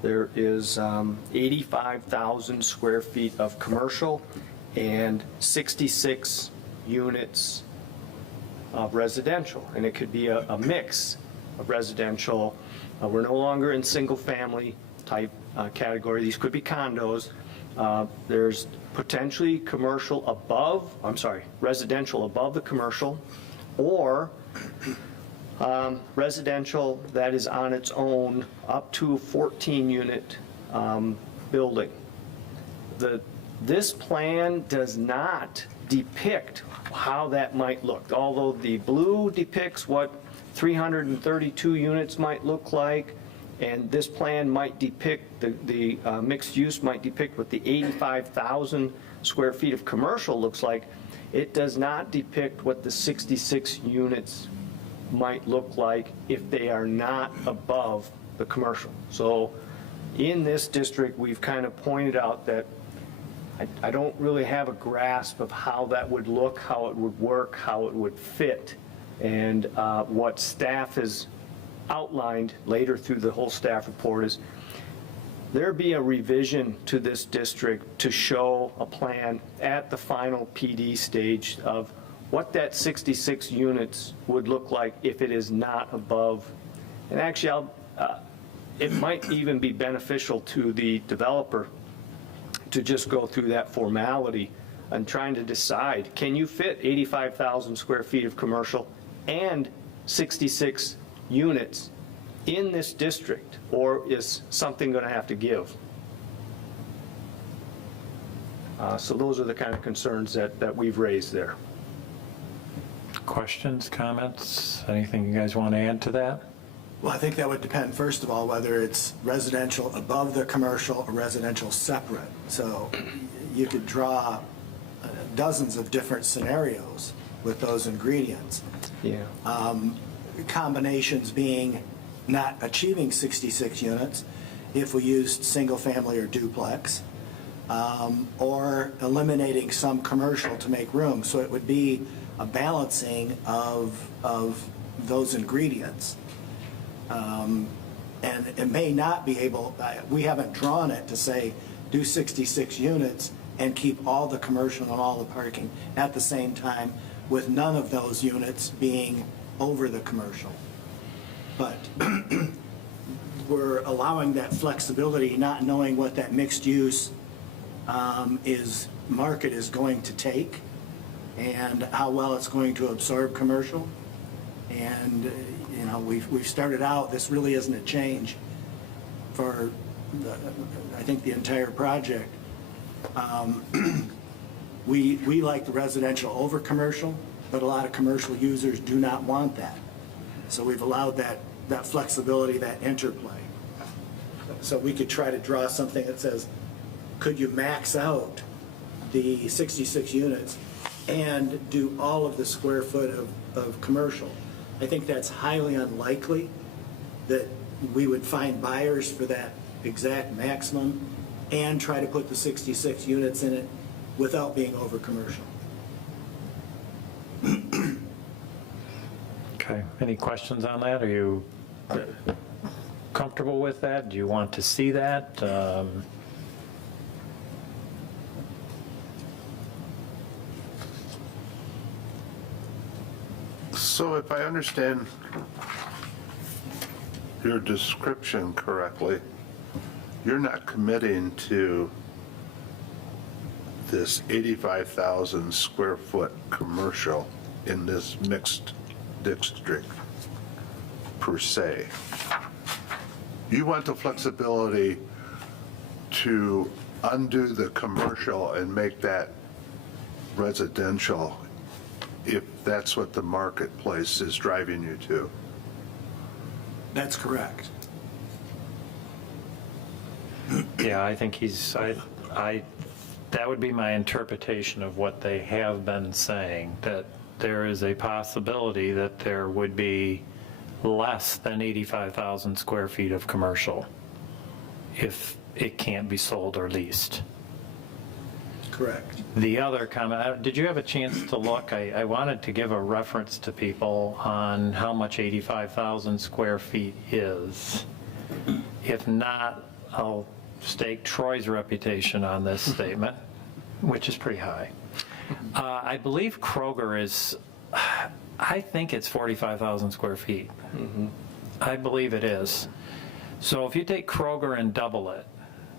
There is 85,000 square feet of commercial and 66 units of residential, and it could be a mix of residential. We're no longer in single-family type category. These could be condos. There's potentially residential above the commercial, or residential that is on its own up to a 14-unit building. This plan does not depict how that might look, although the blue depicts what 332 units might look like, and this plan might depict, the mixed use might depict what the 85,000 square feet of commercial looks like. It does not depict what the 66 units might look like if they are not above the commercial. So in this district, we've kind of pointed out that I don't really have a grasp of how that would look, how it would work, how it would fit, and what staff has outlined later through the whole staff report is there be a revision to this district to show a plan at the final PD stage of what that 66 units would look like if it is not above. And actually, it might even be beneficial to the developer to just go through that formality and trying to decide, can you fit 85,000 square feet of commercial and 66 units in this district, or is something going to have to give? So those are the kind of concerns that we've raised there. Questions, comments, anything you guys want to add to that? Well, I think that would depend, first of all, whether it's residential above the commercial or residential separate. So you could draw dozens of different scenarios with those ingredients. Yeah. Combinations being not achieving 66 units if we used single-family or duplex, or eliminating some commercial to make room. So it would be a balancing of those ingredients. And it may not be able, we haven't drawn it to say, do 66 units and keep all the commercial and all the parking at the same time, with none of those units being over the commercial. But we're allowing that flexibility, not knowing what that mixed use market is going to take and how well it's going to absorb commercial. And you know, we've started out, this really isn't a change for I think the entire project. We like the residential over commercial, but a lot of commercial users do not want that. So we've allowed that flexibility, that interplay. So we could try to draw something that says, could you max out the 66 units and do all of the square foot of commercial? I think that's highly unlikely that we would find buyers for that exact maximum and try to put the 66 units in it without being over commercial. Okay, any questions on that? Are you comfortable with that? Do you want to see that? So if I understand your description correctly, you're not committing to this 85,000 square foot commercial in this mixed district per se. You want the flexibility to undo the commercial and make that residential if that's what the marketplace is driving you to. That's correct. Yeah, I think that would be my interpretation of what they have been saying, that there is a possibility that there would be less than 85,000 square feet of commercial if it can't be sold or leased. Correct. The other comment, did you have a chance to look? I wanted to give a reference to people on how much 85,000 square feet is. If not, I'll stake Troy's reputation on this statement, which is pretty high. I believe Krieger is, I think it's 45,000 square feet. I believe it is. So if you take Krieger and double it,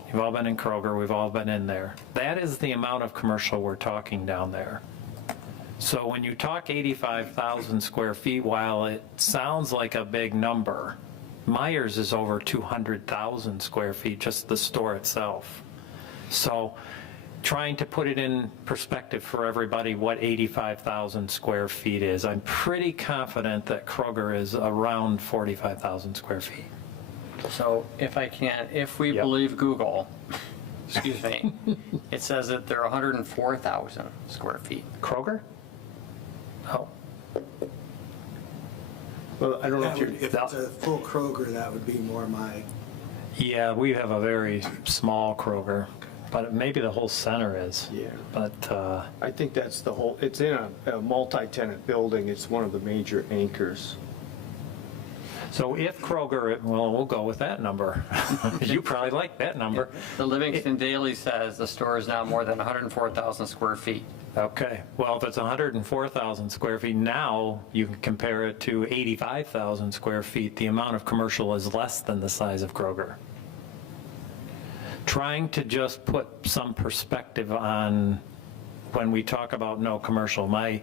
you've all been in Krieger, we've all been in there. That is the amount of commercial we're talking down there. So when you talk 85,000 square feet, while it sounds like a big number, Myers is over 200,000 square feet, just the store itself. So trying to put it in perspective for everybody what 85,000 square feet is, I'm pretty confident that Krieger is around 45,000 square feet. So if I can, if we believe Google, excuse me, it says that they're 104,000 square feet. Krieger? Oh. Well, I don't know If it's a full Krieger, that would be more my. Yeah, we have a very small Krieger, but maybe the whole center is. Yeah. But I think that's the whole, it's in a multi-tenant building. It's one of the major anchors. so if Krieger, well, we'll go with that number. You probably like that number. The Livingston Daily says the store is now more than 104,000 square feet. Okay, well, if it's 104,000 square feet, now you can compare it to 85,000 square feet. The amount of commercial is less than the size of Krieger. Trying to just put some perspective on when we talk about no commercial, my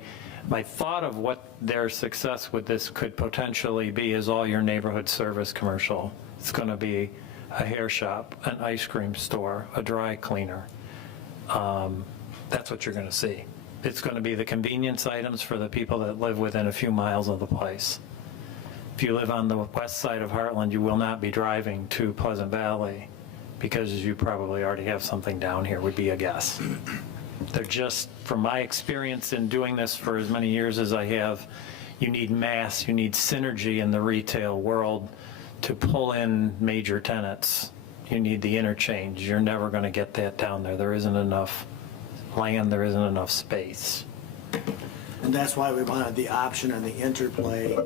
thought of what their success with this could potentially be is all your neighborhood service commercial. It's going to be a hair shop, an ice cream store, a dry cleaner. That's what you're going to see. It's going to be the convenience items for the people that live within a few miles of the place. If you live on the west side of Heartland, you will not be driving to Pleasant Valley because you probably already have something down here, would be a guess. They're just, from my experience in doing this for as many years as I have, you need mass, you need synergy in the retail world to pull in major tenants. You need the interchange. You're never going to get that down there. There isn't enough land, there isn't enough space. And that's why we wanted the option and the interplay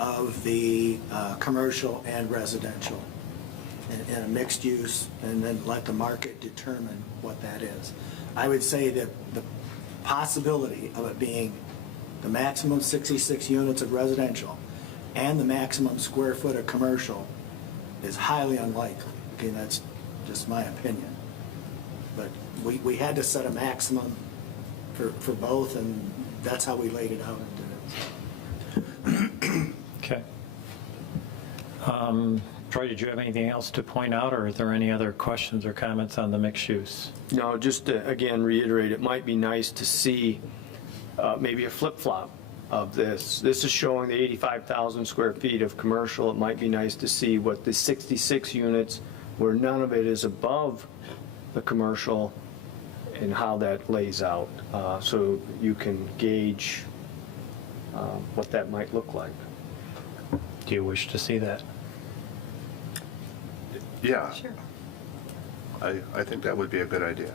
of the commercial and residential in a mixed use, and then let the market determine what that is. I would say that the possibility of it being the maximum 66 units of residential and the maximum square foot of commercial is highly unlikely. Okay, that's just my opinion. But we had to set a maximum for both, and that's how we laid it out and did it. Okay. Troy, did you have anything else to point out, or is there any other questions or comments on the mixed use? No, just to, again, reiterate, it might be nice to see maybe a flip-flop of this. This is showing the 85,000 square feet of commercial. It might be nice to see what the 66 units, where none of it is above the commercial, and how that lays out, so you can gauge what that might look like. Do you wish to see that? Yeah. Sure. I think that would be a good idea.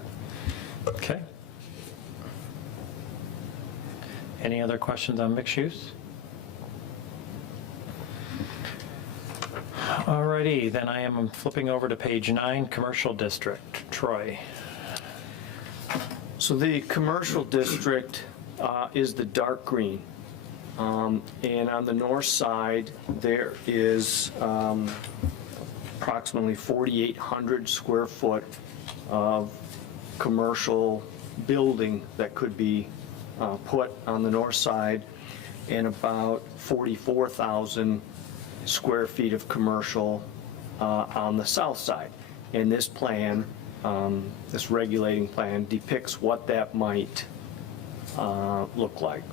Okay. Any other questions on mixed use? Alrighty, then I am flipping over to page 9, commercial district. Troy. So the commercial district is the dark green. And on the north side, there is approximately 4,800 square foot of commercial building that could be put on the north side, and about 44,000 square feet of commercial on the south side. And this plan, this regulating plan, depicts what that might look like.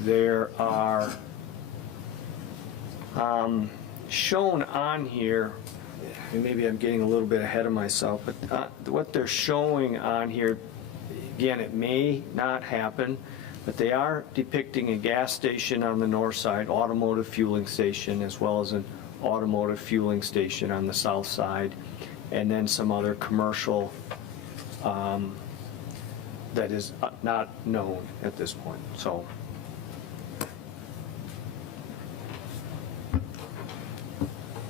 There are shown on here, and maybe I'm getting a little bit ahead of myself, but what they're showing on here, again, it may not happen, but they are depicting a gas station on the north side, automotive fueling station, as well as an automotive fueling station on the south side, and then some other commercial that is not known at this point. So.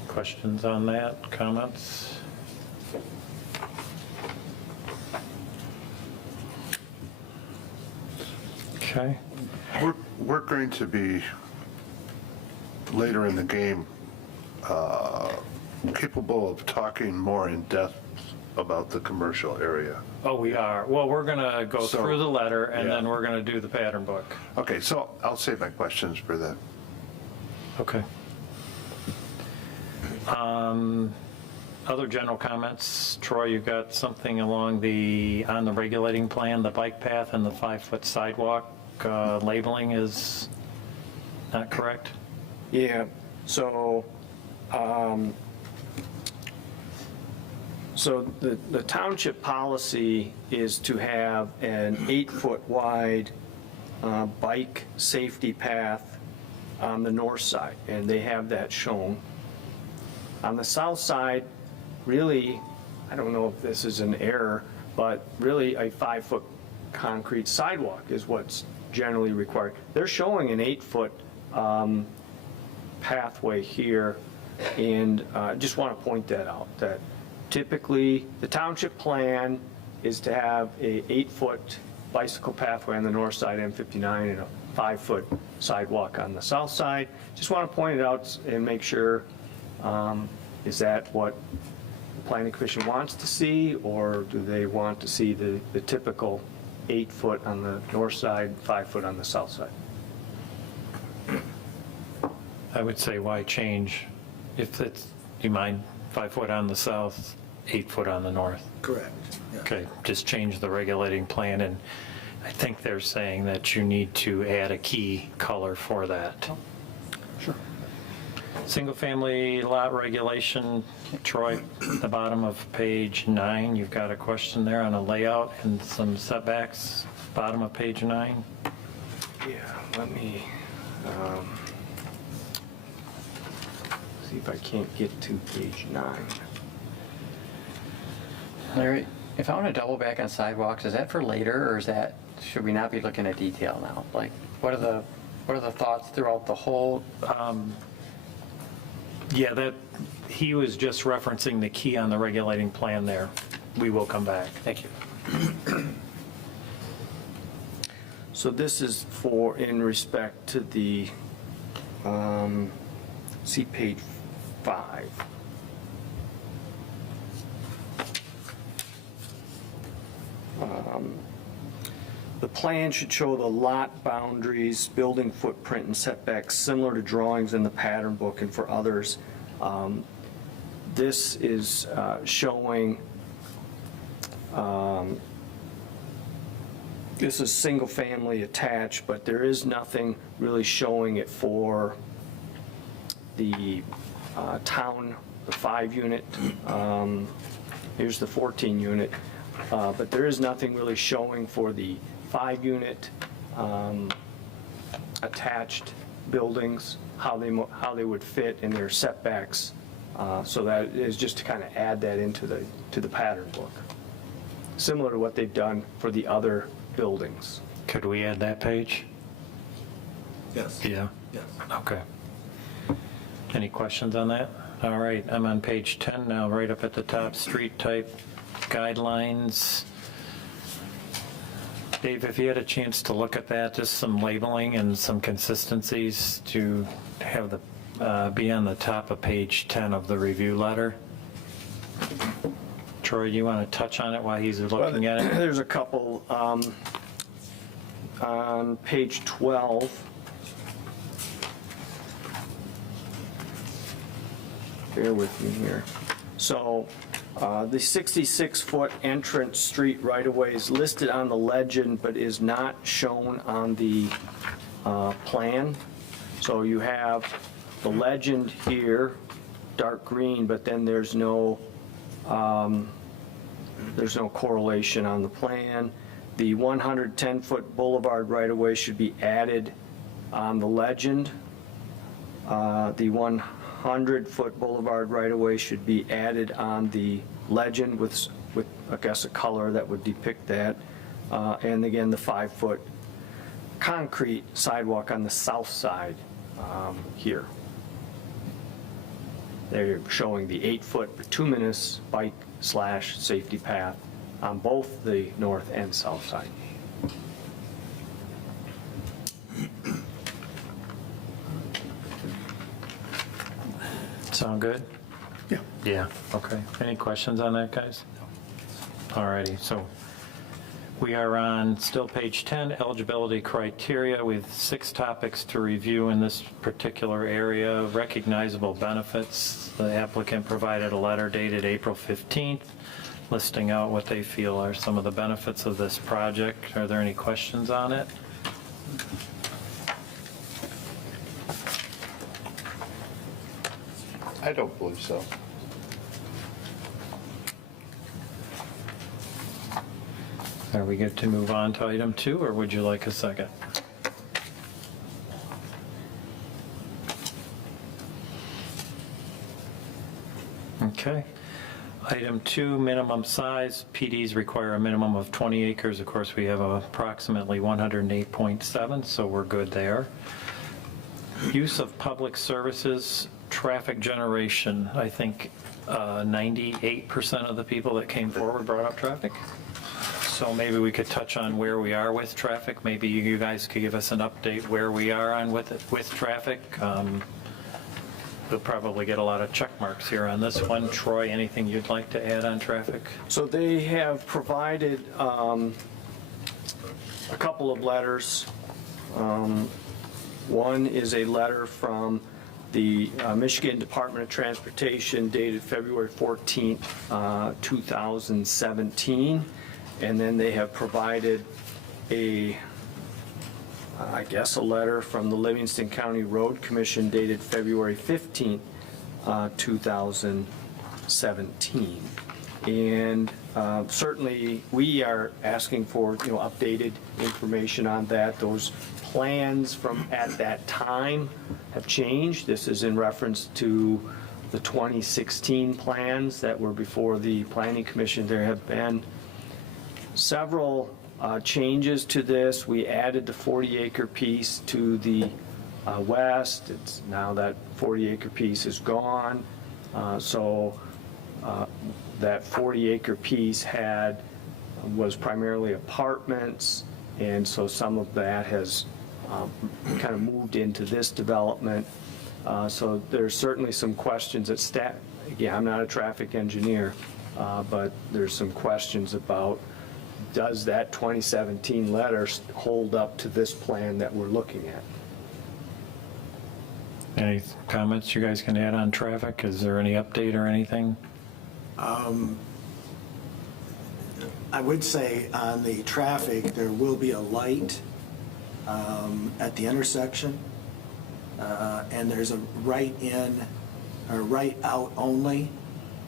Questions on that? Comments? Okay. We're going to be, later in the game, capable of talking more in depth about the commercial area. Oh, we are. Well, we're going to go So, through the letter, and yeah. then we're going to do the pattern book. Okay, so I'll save my questions for then. Okay. Other general comments? Troy, you've got something along on the regulating plan, the bike path and the 5-foot sidewalk labeling is not correct? Yeah, so, the township policy is to have an 8-foot wide bike safety path on the north side, and they have that shown. On the south side, really, I don't know if this is an error, but really a 5-foot concrete sidewalk is what's generally required. They're showing an 8-foot pathway here, and I just want to point that out, that typically the township plan is to have a 8-foot bicycle pathway on the north side, M59, and a 5-foot sidewalk on the south side. Just want to point it out and make sure, is that what planning commission wants to see, or do they want to see the typical 8 foot on the north side, 5 foot on the south side? I would say why change if it's, do you mind, 5 foot on the south, 8 foot on the north? Correct. Yeah. Okay, just change the regulating plan, and I think they're saying that you need to add a key color for that. Sure. Single-family lot regulation, Troy, the bottom of page 9, you've got a question there on a layout and some setbacks, bottom of page 9. Yeah, let me see if I can't get to page 9. Larry, if I want to double back on sidewalks, is that for later, or is that, should we not be looking at detail now? Like, what are the thoughts throughout the whole? Yeah, that, he was just referencing the key on the regulating plan there. We will come back. Thank you. So this is for, in respect to the, see page 5. The plan should show the lot boundaries, building footprint, and setbacks similar to drawings in the pattern book and for others. This is showing, this is single-family attached, but there is nothing really showing it for the town, the 5-unit. Here's the 14-unit. But there is nothing really showing for the 5-unit attached buildings, how they would fit in their setbacks. So that is just to kind of add that into the pattern book, similar to what they've done for the other buildings. Could we add that page? Yes. Yeah. Yes. Okay. Any questions on that? All right, I'm on page 10 now, right up at the top, street type guidelines. Dave, if you had a chance to look at that, just some labeling and some consistencies to have the, be on the top of page 10 of the review letter. Troy, you want to touch on it while he's looking at it? There's a couple. On page 12, bear with me here. So the 66-foot entrance street right-of-way is listed on the legend, but is not shown on the plan. So you have the legend here, dark green, but then there's no correlation on the plan. The 110-foot boulevard right-of-way should be added on the legend. The 100-foot boulevard right-of-way should be added on the legend with I guess a color that would depict that. And again, the 5-foot concrete sidewalk on the south side here. They're showing the 8-foot bituminous bike/safety path on both the north and south side. Sound good? Yeah. Yeah, okay. Any questions on that, guys? All righty, so we are on still page 10, eligibility criteria, with 6 topics to review in this particular area. Recognizable benefits. The applicant provided a letter dated April 15th, listing out what they feel are some of the benefits of this project. Are there any questions on it? I don't believe so. Are we good to move on to item 2, or would you like a second? Okay. Item 2, minimum size. PDs require a minimum of 20 acres. Of course, we have approximately 108.7, so we're good there. Use of public services, traffic generation. I think 98% of the people that came forward brought up traffic. So maybe we could touch on where we are with traffic. Maybe you guys could give us an update where we are on with traffic. we'll probably get a lot of check marks here on this one. Troy, anything you'd like to add on traffic? So they have provided a couple of letters. One is a letter from the Michigan Department of Transportation dated February 14th, 2017. And then they have provided a letter from the Livingston County Road Commission dated February 15th, 2017. And certainly, we are asking for, updated information on that. Those plans from at that time have changed. This is in reference to the 2016 plans that were before the Planning Commission. There have been several changes to this. We added the 40-acre piece to the west. It's now that 40-acre piece is gone. So that 40-acre piece was primarily apartments, and so some of that has kind of moved into this development. So there's certainly some questions at staff. Again, I'm not a traffic engineer, but there's some questions about, does that 2017 letter hold up to this plan that we're looking at? Any comments you guys can add on traffic? Is there any update or anything? I would say on the traffic, there will be a light at the intersection, and there's a right in or right out only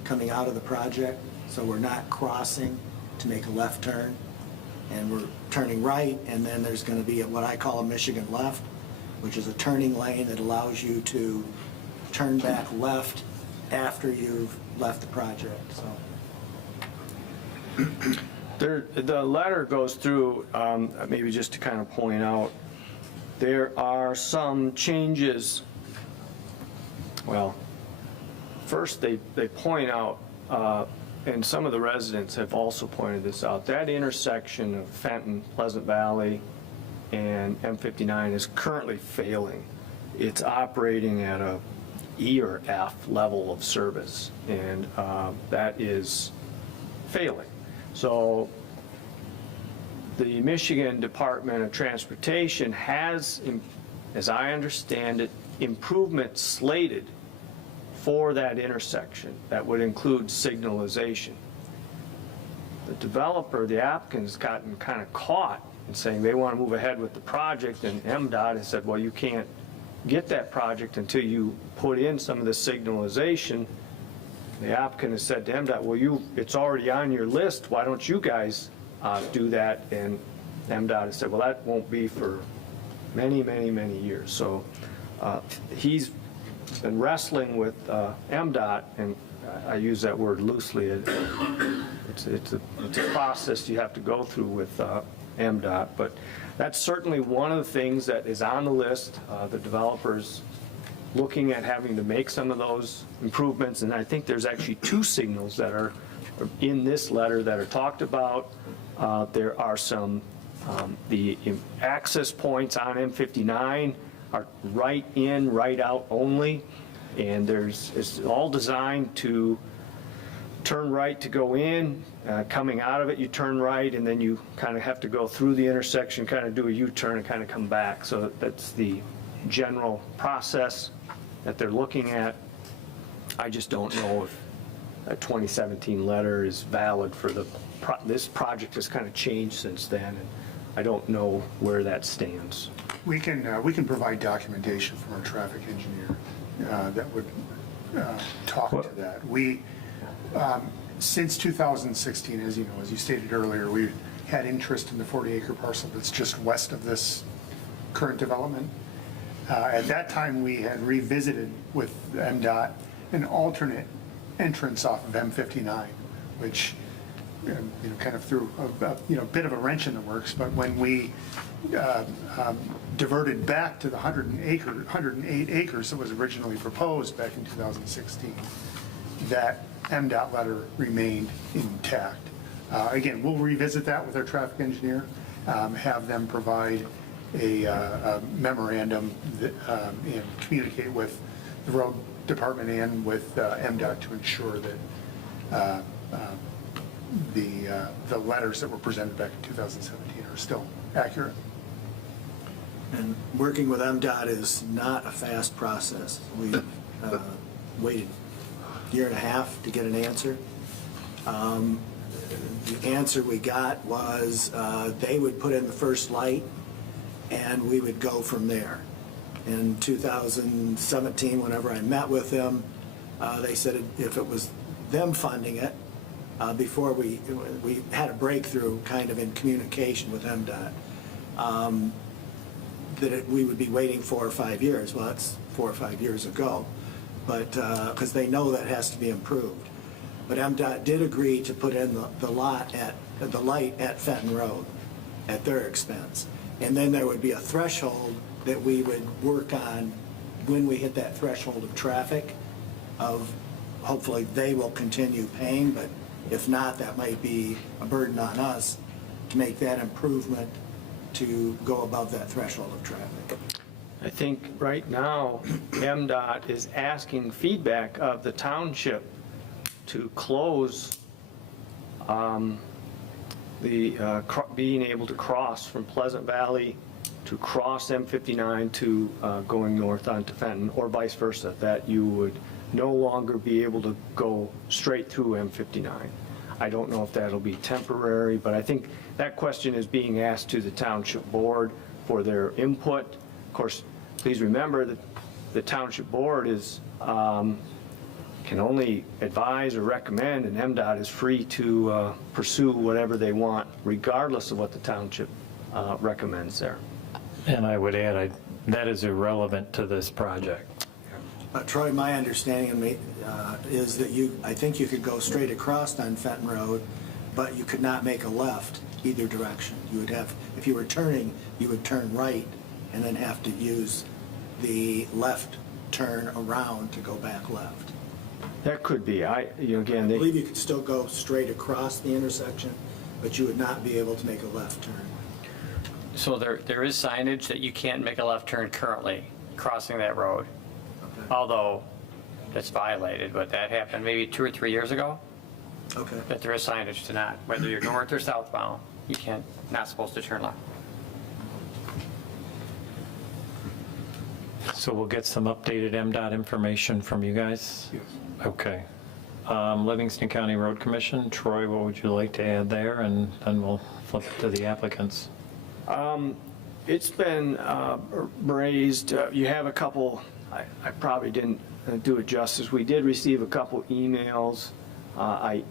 coming out of the project, so we're not crossing to make a left turn, and we're turning right, and then there's going to be what I call a Michigan left, which is a turning lane that allows you to turn back left after you've left the project. So the letter goes through, maybe just to kind of point out, there are some changes. Well, first they point out, and some of the residents have also pointed this out, that intersection of Fenton, Pleasant Valley, and M59 is currently failing. It's operating at a E or F level of service, and that is failing. So the Michigan Department of Transportation has, as I understand it, improvements slated for that intersection that would include signalization. The developer, the applicant, has gotten kind of caught in saying they want to move ahead with the project, and MDOT has said, well, you can't get that project until you put in some of the signalization. The applicant has said to MDOT, well, it's already on your list, why don't you guys do that? And MDOT has said, well, that won't be for many, many, many years. So he's been wrestling with MDOT, and I use that word loosely. It's a process you have to go through with MDOT, but that's certainly one of the things that is on the list. The developers looking at having to make some of those improvements, and I think there's actually two signals that are in this letter that are talked about. There are some, the access points on M59 are right in, right out only, and it's all designed to turn right to go in, coming out of it you turn right, and then you kind of have to go through the intersection, kind of do a U-turn and kind of come back. So that's the general process that they're looking at. I just don't know if that 2017 letter is valid for this project has kind of changed since then, and I don't know where that stands. We can provide documentation from our traffic engineer that would talk to that. Since 2016, as you know, as you stated earlier, we had interest in the 40-acre parcel that's just west of this current development. At that time, we had revisited with MDOT an alternate entrance off of M59, which kind of threw a bit of a wrench in the works. But when we diverted back to the 108 acres that was originally proposed back in 2016, that MDOT letter remained intact. Again, we'll revisit that with our traffic engineer, have them provide a memorandum that, and communicate with the road department and with MDOT to ensure that the letters that were presented back in 2017 are still accurate. And working with MDOT is not a fast process. We've waited a year and a half to get an answer. The answer we got was they would put in the first light and we would go from there. In 2017, whenever I met with them, they said if it was them funding it, before we had a breakthrough kind of in communication with MDOT, that we would be waiting 4 or 5 years. Well, that's 4 or 5 years ago, but because they know that has to be improved. But MDOT did agree to put in the light at Fenton Road at their expense. And then there would be a threshold that we would work on when we hit that threshold of traffic of hopefully they will continue paying, but if not, that might be a burden on us to make that improvement to go above that threshold of traffic. I think right now, MDOT is asking feedback of the township to close being able to cross from Pleasant Valley to cross M59 to going north onto Fenton, or vice versa, that you would no longer be able to go straight through M59. I don't know if that'll be temporary, but I think that question is being asked to the township board for their input. Of course, please remember that the township board is can only advise or recommend, and MDOT is free to pursue whatever they want, regardless of what the township recommends there. And I would add, that is irrelevant to this project. Troy, my understanding is that I think you could go straight across on Fenton Road, but you could not make a left either direction. You would have, if you were turning, you would turn right and then have to use the left turn around to go back left. That could be. I believe you could still go straight across the intersection, but you would not be able to make a left turn. So there is signage that you can't make a left turn currently crossing that road, although that's violated, but that happened maybe 2 or 3 years ago. Okay. That there is signage to not, whether you're north or southbound, you not supposed to turn left. So we'll get some updated MDOT information from you guys? Yes. Okay. Livingston County Road Commission, Troy, what would you like to add there? And then we'll flip to the applicants. It's been raised, you have a couple, I probably didn't do it justice. We did receive a couple emails. I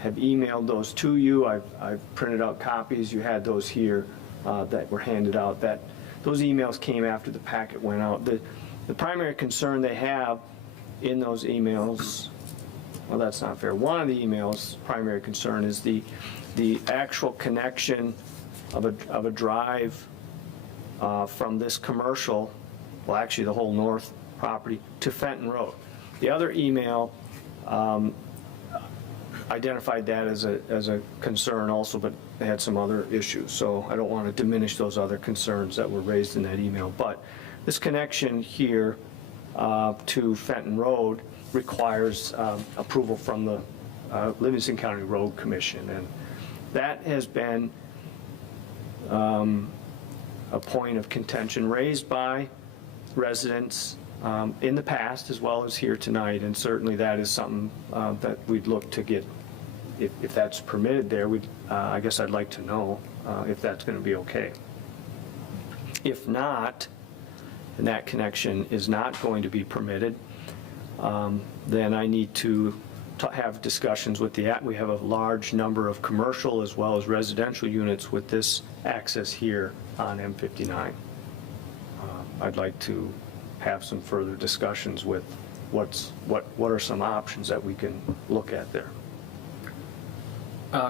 have emailed those to you. I've printed out copies. You had those here that were handed out. Those emails came after the packet went out. The primary concern they have in those emails, well, that's not fair. One of the emails' primary concern is the actual connection of a drive from this commercial, well, actually the whole north property, to Fenton Road. The other email identified that as a concern also, but they had some other issues. So I don't want to diminish those other concerns that were raised in that email. But this connection here to Fenton Road requires approval from the Livingston County Road Commission. And that has been a point of contention raised by residents in the past as well as here tonight, and certainly that is something that we'd look to get, if that's permitted there, I guess I'd like to know if that's going to be okay. If not, and that connection is not going to be permitted, then I need to have discussions with we have a large number of commercial as well as residential units with this access here on M59. I'd like to have some further discussions with what are some options that we can look at there.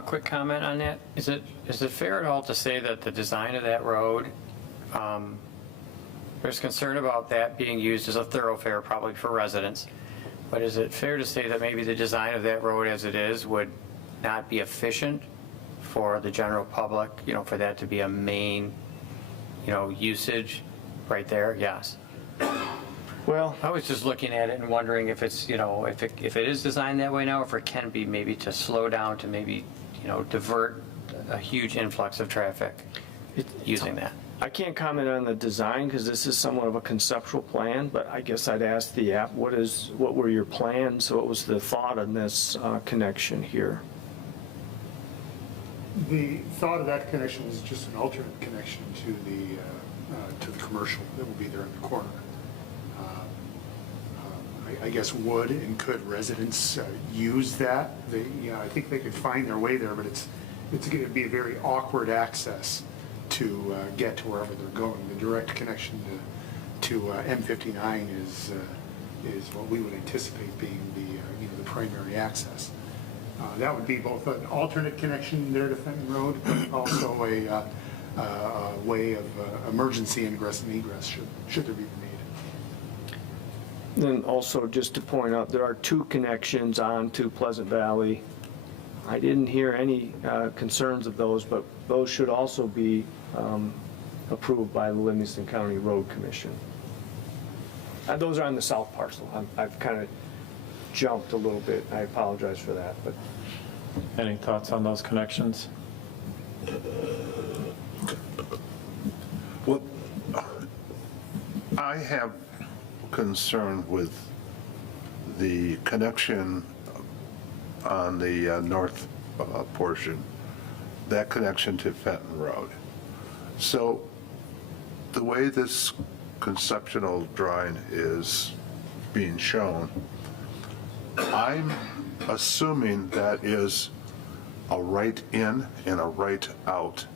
Quick comment on that. Is it fair at all to say that the design of that road, there's concern about that being used as a thoroughfare probably for residents, but is it fair to say that maybe the design of that road as it is would not be efficient for the general public, for that to be a main, usage right there? Yes. Well, I was just looking at it and wondering if it's, if it is designed that way now, if it can be maybe to slow down, to maybe, divert a huge influx of traffic using that. I can't comment on the design because this is somewhat of a conceptual plan, but I guess I'd ask the app, what were your plans? What was the thought on this connection here? The thought of that connection is just an alternate connection to the commercial that will be there in the corner. I guess would and could residents use that? I think they could find their way there, but it's going to be a very awkward access to get to wherever they're going. The direct connection to M59 is what we would anticipate being the primary access. That would be both an alternate connection there to Fenton Road, but also a way of emergency ingress and egress should there be the need. Then also just to point out, there are 2 connections on to Pleasant Valley. I didn't hear any concerns of those, but those should also be approved by the Livingston County Road Commission. Those are on the south parcel. I've kind of jumped a little bit. I apologize for that. But Any thoughts on those connections? Well, I have concern with the connection on the north portion, that connection to Fenton Road. So the way this conceptual drawing is being shown, I'm assuming that is a right in and a right out.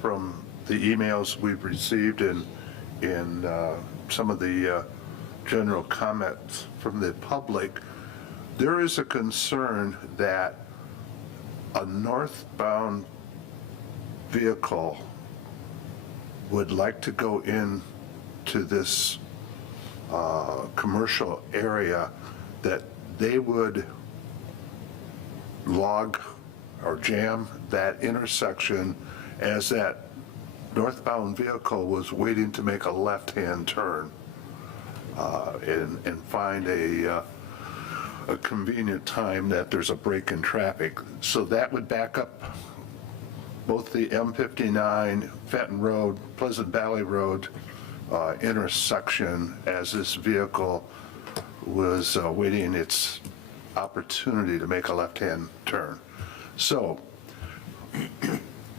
From the emails we've received and in some of the general comments from the public, there is a concern that a northbound vehicle would like to go in to this commercial area, that they would log or jam that intersection as that northbound vehicle was waiting to make a left-hand turn and find a convenient time that there's a break in traffic. So that would back up both the M59, Fenton Road, Pleasant Valley Road intersection as this vehicle was waiting its opportunity to make a left-hand turn. So,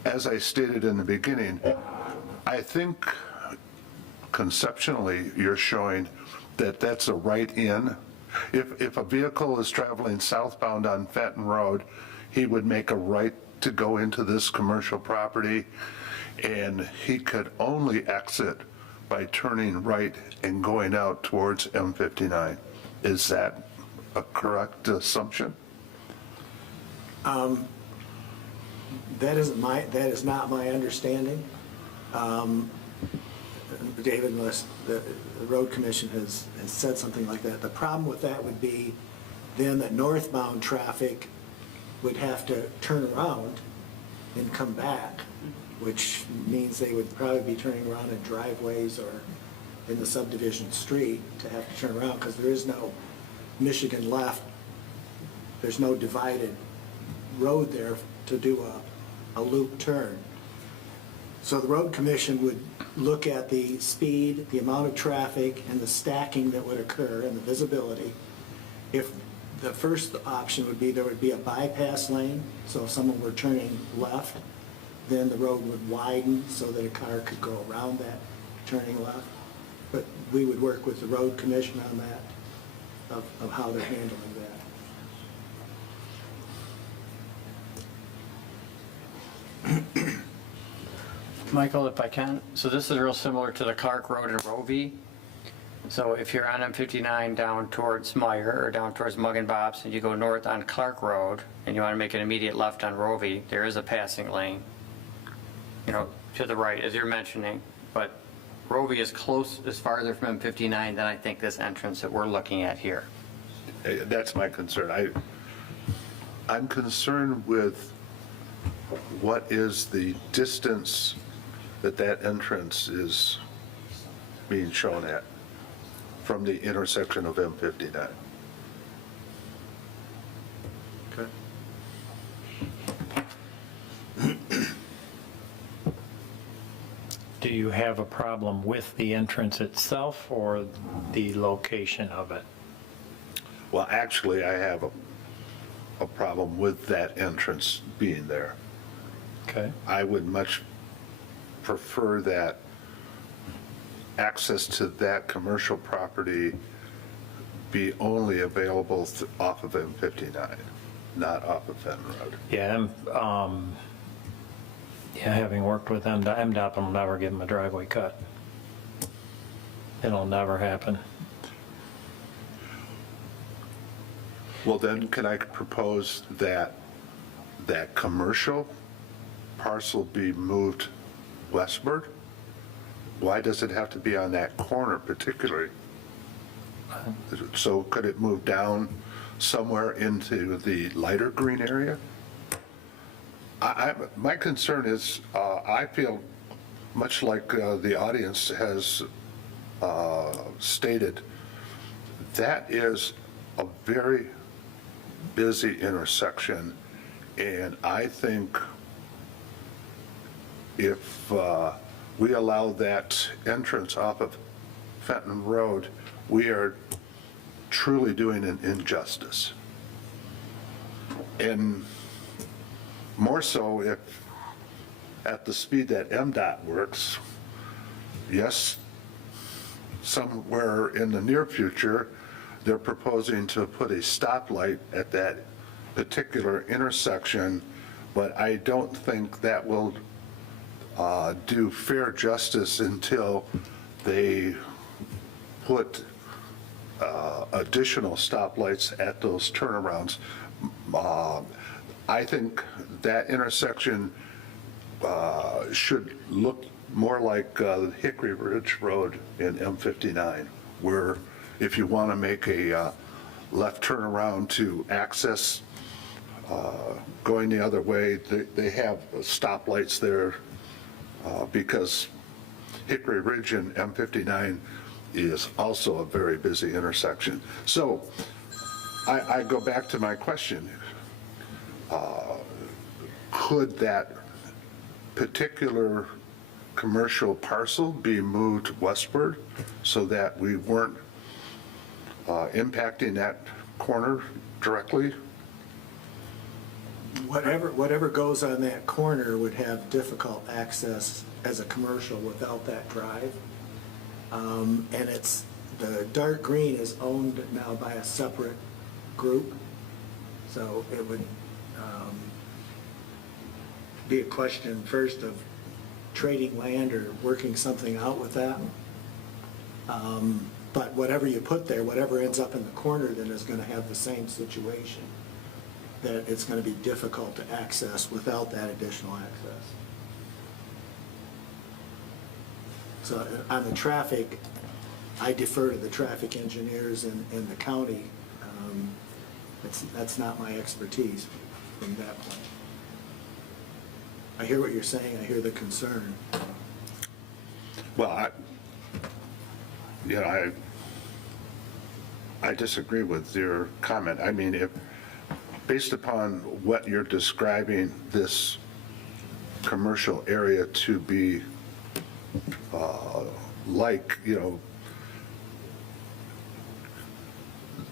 as I stated in the beginning, I think conceptually you're showing that that's a right in. If a vehicle is traveling southbound on Fenton Road, he would make a right to go into this commercial property, and he could only exit by turning right and going out towards M59. Is that a correct assumption? That is not my understanding. David, unless the Road Commission has said something like that. The problem with that would be then that northbound traffic would have to turn around and come back, which means they would probably be turning around in driveways or in the subdivision street to have to turn around, because there is no Michigan left. There's no divided road there to do a loop turn. So the Road Commission would look at the speed, the amount of traffic, and the stacking that would occur and the visibility. If the first option would be there would be a bypass lane, so if someone were turning left, then the road would widen so that a car could go around that turning left. But we would work with the Road Commission on that, of how they're handling that. Michael, if I can, so this is real similar to the Clark Road in Rowe. So if you're on M59 down towards Meyer or down towards Mug and Bob's and you go north on Clark Road and you want to make an immediate left on Rowe, there is a passing lane, to the right, as you're mentioning. But Rowe is farther from M59 than I think this entrance that we're looking at here. That's my concern. I'm concerned with what is the distance that entrance is being shown at from the intersection of M59. Okay. Do you have a problem with the entrance itself or the location of it? Well, actually, I have a problem with that entrance being there. Okay. I would much prefer that access to that commercial property be only available off of M59, not off of Fenton Road. Yeah, having worked with MDOT will never give them a driveway cut. It'll never happen. Well, then, can I propose that commercial parcel be moved westward? Why does it have to be on that corner particularly? So could it move down somewhere into the lighter green area? My concern is, I feel much like the audience has stated, that is a very busy intersection, and I think if we allow that entrance off of Fenton Road, we are truly doing an injustice. And more so if at the speed that MDOT works, yes, somewhere in the near future, they're proposing to put a stoplight at that particular intersection, but I don't think that will do fair justice until they put additional stoplights at those turnarounds. I think that intersection should look more like Hickory Ridge Road in M59, where if you want to make a left turnaround to access going the other way, they have stoplights there because Hickory Ridge and M59 is also a very busy intersection. So I go back to my question. Could that particular commercial parcel be moved westward so that we weren't impacting that corner directly? Whatever goes on that corner would have difficult access as a commercial without that drive. And the dark green is owned now by a separate group, so it would be a question first of trading land or working something out with that. But whatever you put there, whatever ends up in the corner then is going to have the same situation, that it's going to be difficult to access without that additional access. So on the traffic, I defer to the traffic engineers in the county. That's not my expertise from that point. I hear what you're saying, I hear the concern. Well, I disagree with your comment. I mean, if based upon what you're describing this commercial area to be like,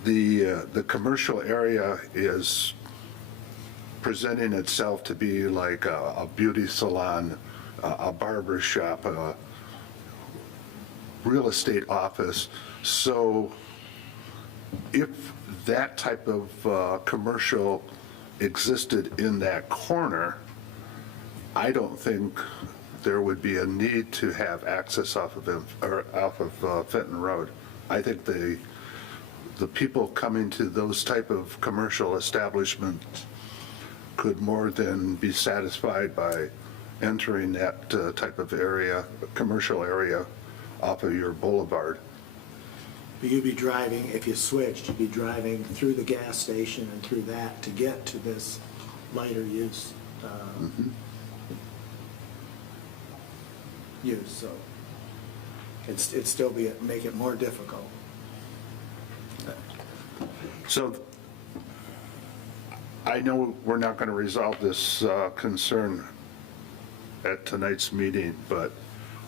the commercial area is presenting itself to be like a beauty salon, a barber shop, a real estate office. So if that type of commercial existed in that corner, I don't think there would be a need to have access off of Fenton Road. I think the people coming to those type of commercial establishments could more than be satisfied by entering that type of area, commercial area, off of your boulevard. You'd be driving, if you switched, you'd be driving through the gas station and through that to get to this lighter use. use, so. it'd still make it more difficult. So I know we're not going to resolve this concern at tonight's meeting, but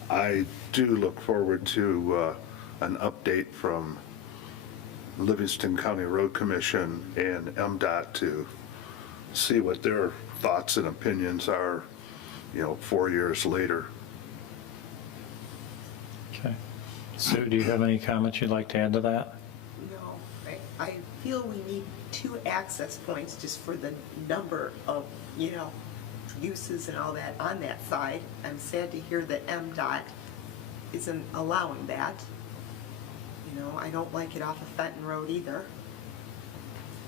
I do look forward to an update from Livingston County Road Commission and MDOT to see what their thoughts and opinions are, 4 years later. Okay. Sue, do you have any comments you'd like to add to that? No, I feel we need 2 access points just for the number of, uses and all that on that side. I'm sad to hear that MDOT isn't allowing that. I don't like it off of Fenton Road either.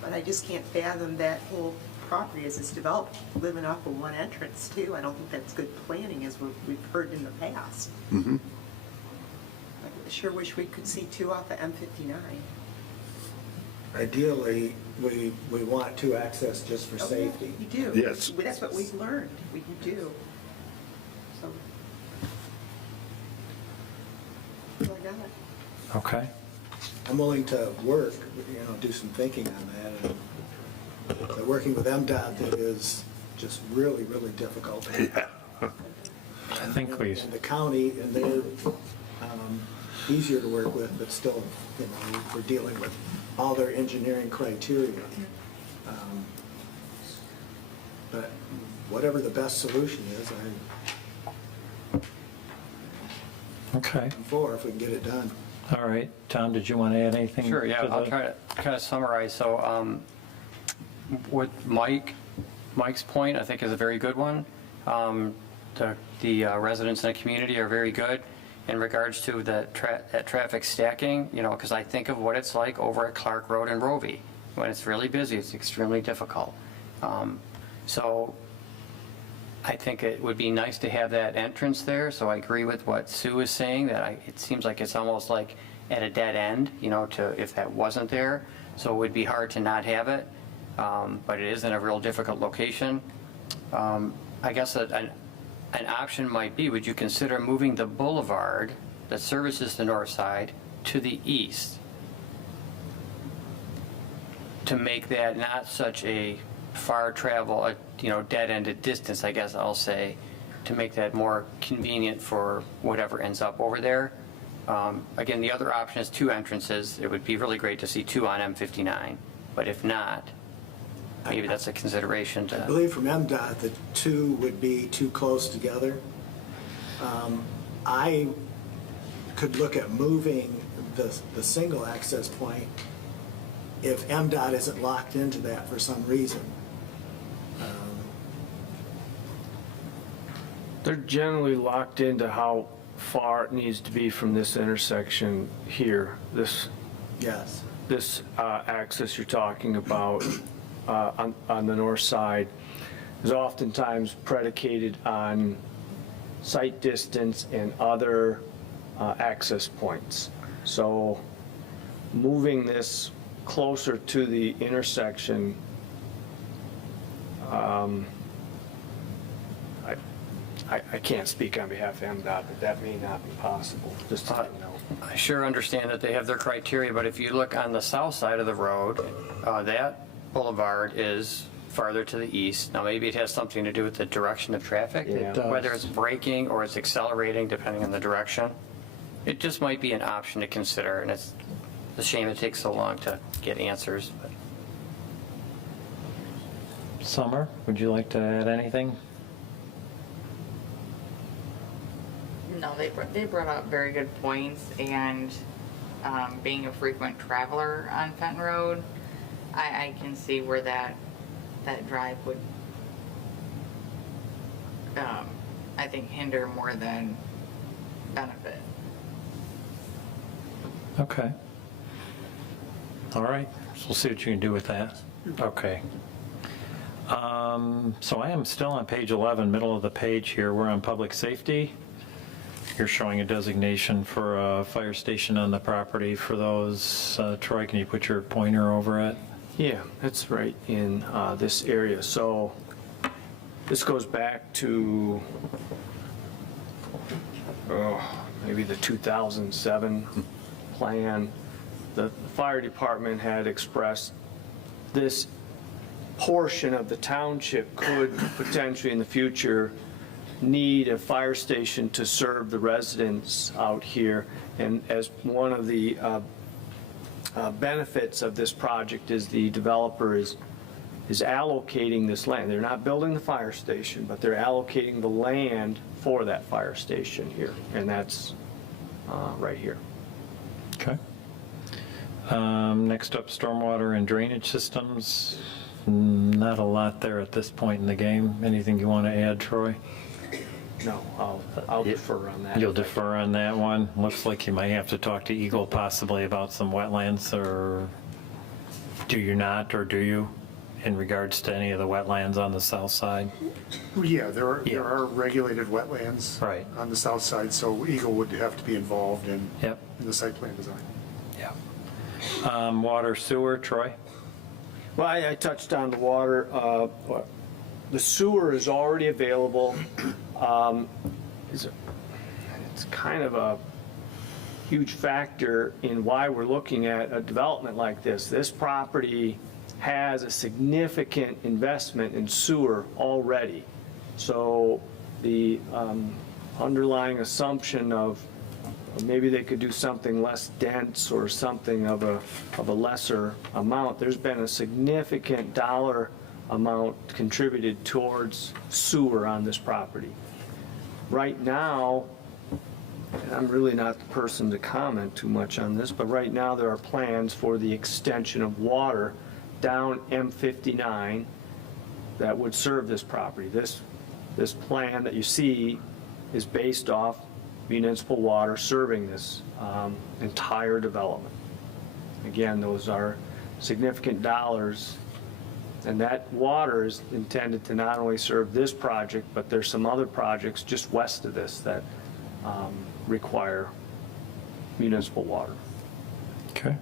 But I just can't fathom that whole property as it's developed, living off of one entrance too. I don't think that's good planning as we've heard in the past. Mm-hmm. I sure wish we could see 2 off of M59. Ideally, we want 2 access just for safety. We do. Yes. That's what we've learned. We do. So. That's all I got. Okay. I'm willing to work, do some thinking on that. But working with MDOT, that is just really, really difficult. Yeah. I think we, And the county, and they're easier to work with, but still, we're dealing with all their engineering criteria. But whatever the best solution is, okay. I'm for if we can get it done. All right. Tom, did you want to add anything? Sure, yeah, to I'll the- try to kind of summarize. So with Mike's point, I think is a very good one. The residents in the community are very good in regards to that traffic stacking, because I think of what it's like over at Clark Road and Rowe. When it's really busy, it's extremely difficult. So I think it would be nice to have that entrance there, so I agree with what Sue is saying, that it seems like it's almost like at a dead end, if that wasn't there, so it would be hard to not have it, but it is in a real difficult location. I guess an option might be, would you consider moving the boulevard that services the north side to the east to make that not such a far travel, dead-ended distance, I guess I'll say, to make that more convenient for whatever ends up over there. Again, the other option is 2 entrances. It would be really great to see 2 on M59, but if not, maybe that's a consideration I to. believe from MDOT, the 2 would be too close together. I could look at moving the single access point if MDOT isn't locked into that for some reason. They're generally locked into how far it needs to be from this intersection here. Yes. This access you're talking about on the north side is oftentimes predicated on site distance and other access points. So moving this closer to the intersection, I can't speak on behalf of MDOT, but that may not be possible, just to let you know. I sure understand that they have their criteria, but if you look on the south side of the road, that boulevard is farther to the east. Now, maybe it has something to do with the direction of traffic, It does. whether it's braking or it's accelerating, depending on the direction. It just might be an option to consider, and it's a shame it takes so long to get answers. But Summer, would you like to add anything? No, they brought up very good points, and being a frequent traveler on Fenton Road, I can see where that drive would, I think, hinder more than benefit. Okay. All right, so we'll see what you can do with that. Okay. So I am still on page 11, middle of the page here. We're on public safety. You're showing a designation for a fire station on the property for those. Troy, can you put your pointer over it? Yeah, it's right in this area. So this goes back to maybe the 2007 plan, the fire department had expressed this portion of the township could potentially in the future need a fire station to serve the residents out here. And as one of the benefits of this project is the developer is allocating this land. They're not building the fire station, but they're allocating the land for that fire station here, and that's right here. Okay. Next up, stormwater and drainage systems. Not a lot there at this point in the game. Anything you want to add, Troy? No, I'll defer on that. You'll defer on that one. Looks like you might have to talk to Eagle possibly about some wetlands, or do you not, or do you, in regards to any of the wetlands on the south side? Yeah, there are regulated wetlands on the south side, so Eagle would have to be involved in the site plan design. Yeah. Water, sewer, Troy? Well, I touched on the water. The sewer is already available. It's kind of a huge factor in why we're looking at a development like this. This property has a significant investment in sewer already. So the underlying assumption of maybe they could do something less dense or something of a lesser amount, there's been a significant dollar amount contributed towards sewer on this property. Right now, and I'm really not the person to comment too much on this, but right now there are plans for the extension of water down M59 that would serve this property. This plan that you see is based off municipal water serving this entire development. Again, those are significant dollars, and that water is intended to not only serve this project, but there's some other projects just west of this that require municipal water. Okay.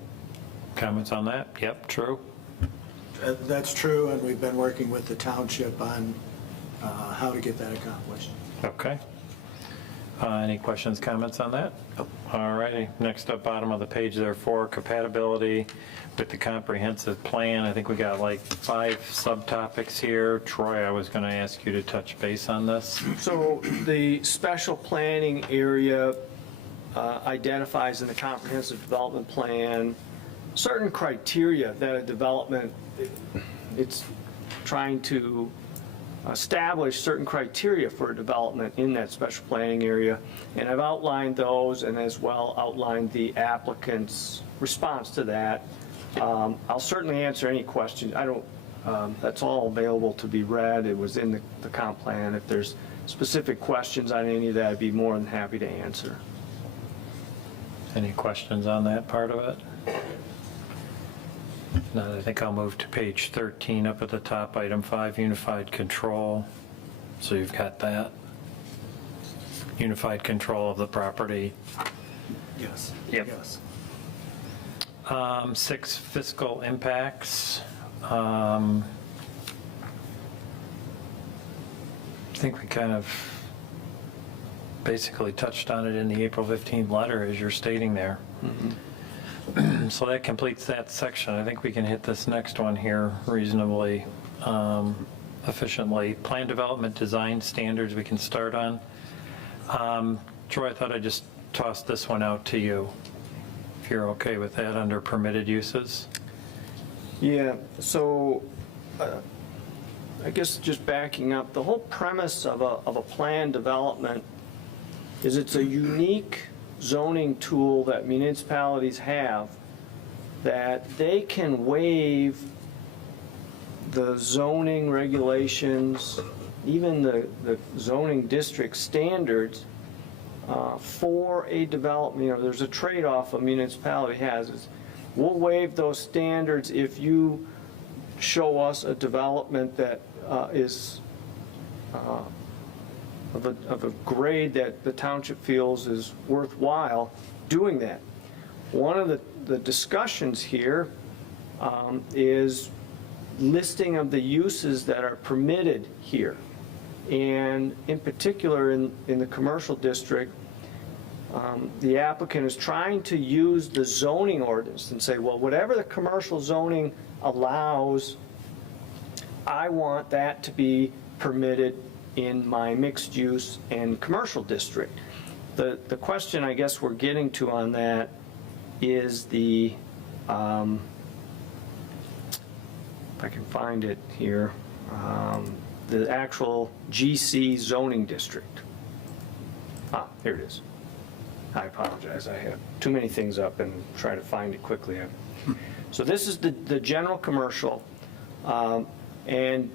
Comments on that? Yep, true. That's true, and we've been working with the township on how to get that accomplished. Okay. Any questions, comments on that? All righty. Next up, bottom of the page there, for compatibility with the comprehensive plan. I think we got like 5 subtopics here. Troy, I was going to ask you to touch base on this. So the special planning area identifies in the comprehensive development plan certain criteria that a development, it's trying to establish certain criteria for a development in that special planning area. And I've outlined those and as well outlined the applicant's response to that. I'll certainly answer any questions. That's all available to be read. It was in the comp plan. If there's specific questions on any of that, I'd be more than happy to answer. Any questions on that part of it? No, I think I'll move to page 13 up at the top, item 5, unified control. So you've got that. Unified control of the property. Yes. Yep. Yes. 6, fiscal impacts. I think we kind of basically touched on it in the April 15th letter, as you're stating there. So that completes that section. I think we can hit this next one here reasonably efficiently. Plan development design standards we can start on. Troy, I thought I'd just toss this one out to you, if you're okay with that, under permitted uses. Yeah, so I guess just backing up, the whole premise of a plan development is it's a unique zoning tool that municipalities have that they can waive the zoning regulations, even the zoning district standards for a development. You know, there's a trade-off a municipality has. Is we'll waive those standards if you show us a development that is of a grade that the township feels is worthwhile doing that. One of the discussions here is listing of the uses that are permitted here. And in particular in the commercial district, the applicant is trying to use the zoning ordinance and say, well, whatever the commercial zoning allows, I want that to be permitted in my mixed use and commercial district. The question I guess we're getting to on that is the, if I can find it here, the actual GC zoning district. Ah, here it is. I apologize, I have too many things up and try to find it quickly. So this is the general commercial, and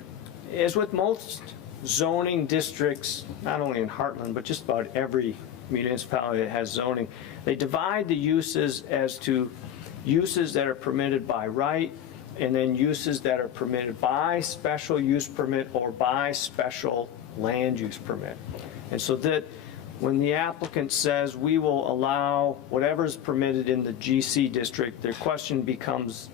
as with most zoning districts, not only in Heartland, but just about every municipality that has zoning, they divide the uses as to uses that are permitted by right, and then uses that are permitted by special use permit or by special land use permit. And so that when the applicant says we will allow whatever's permitted in the GC district, the question becomes,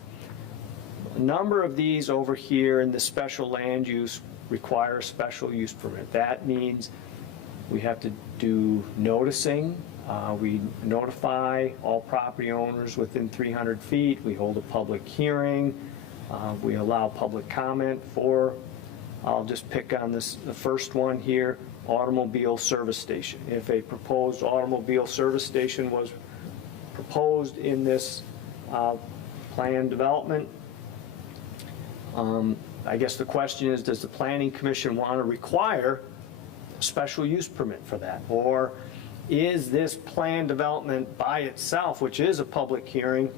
a number of these over here in the special land use require a special use permit. That means we have to do noticing. We notify all property owners within 300 feet. We hold a public hearing. We allow public comment for, I'll just pick on this, the first one here, automobile service station. If a proposed automobile service station was proposed in this planned development, I guess the question is, does the Planning Commission want to require a special use permit for that? Or is this planned development by itself, which is a public hearing,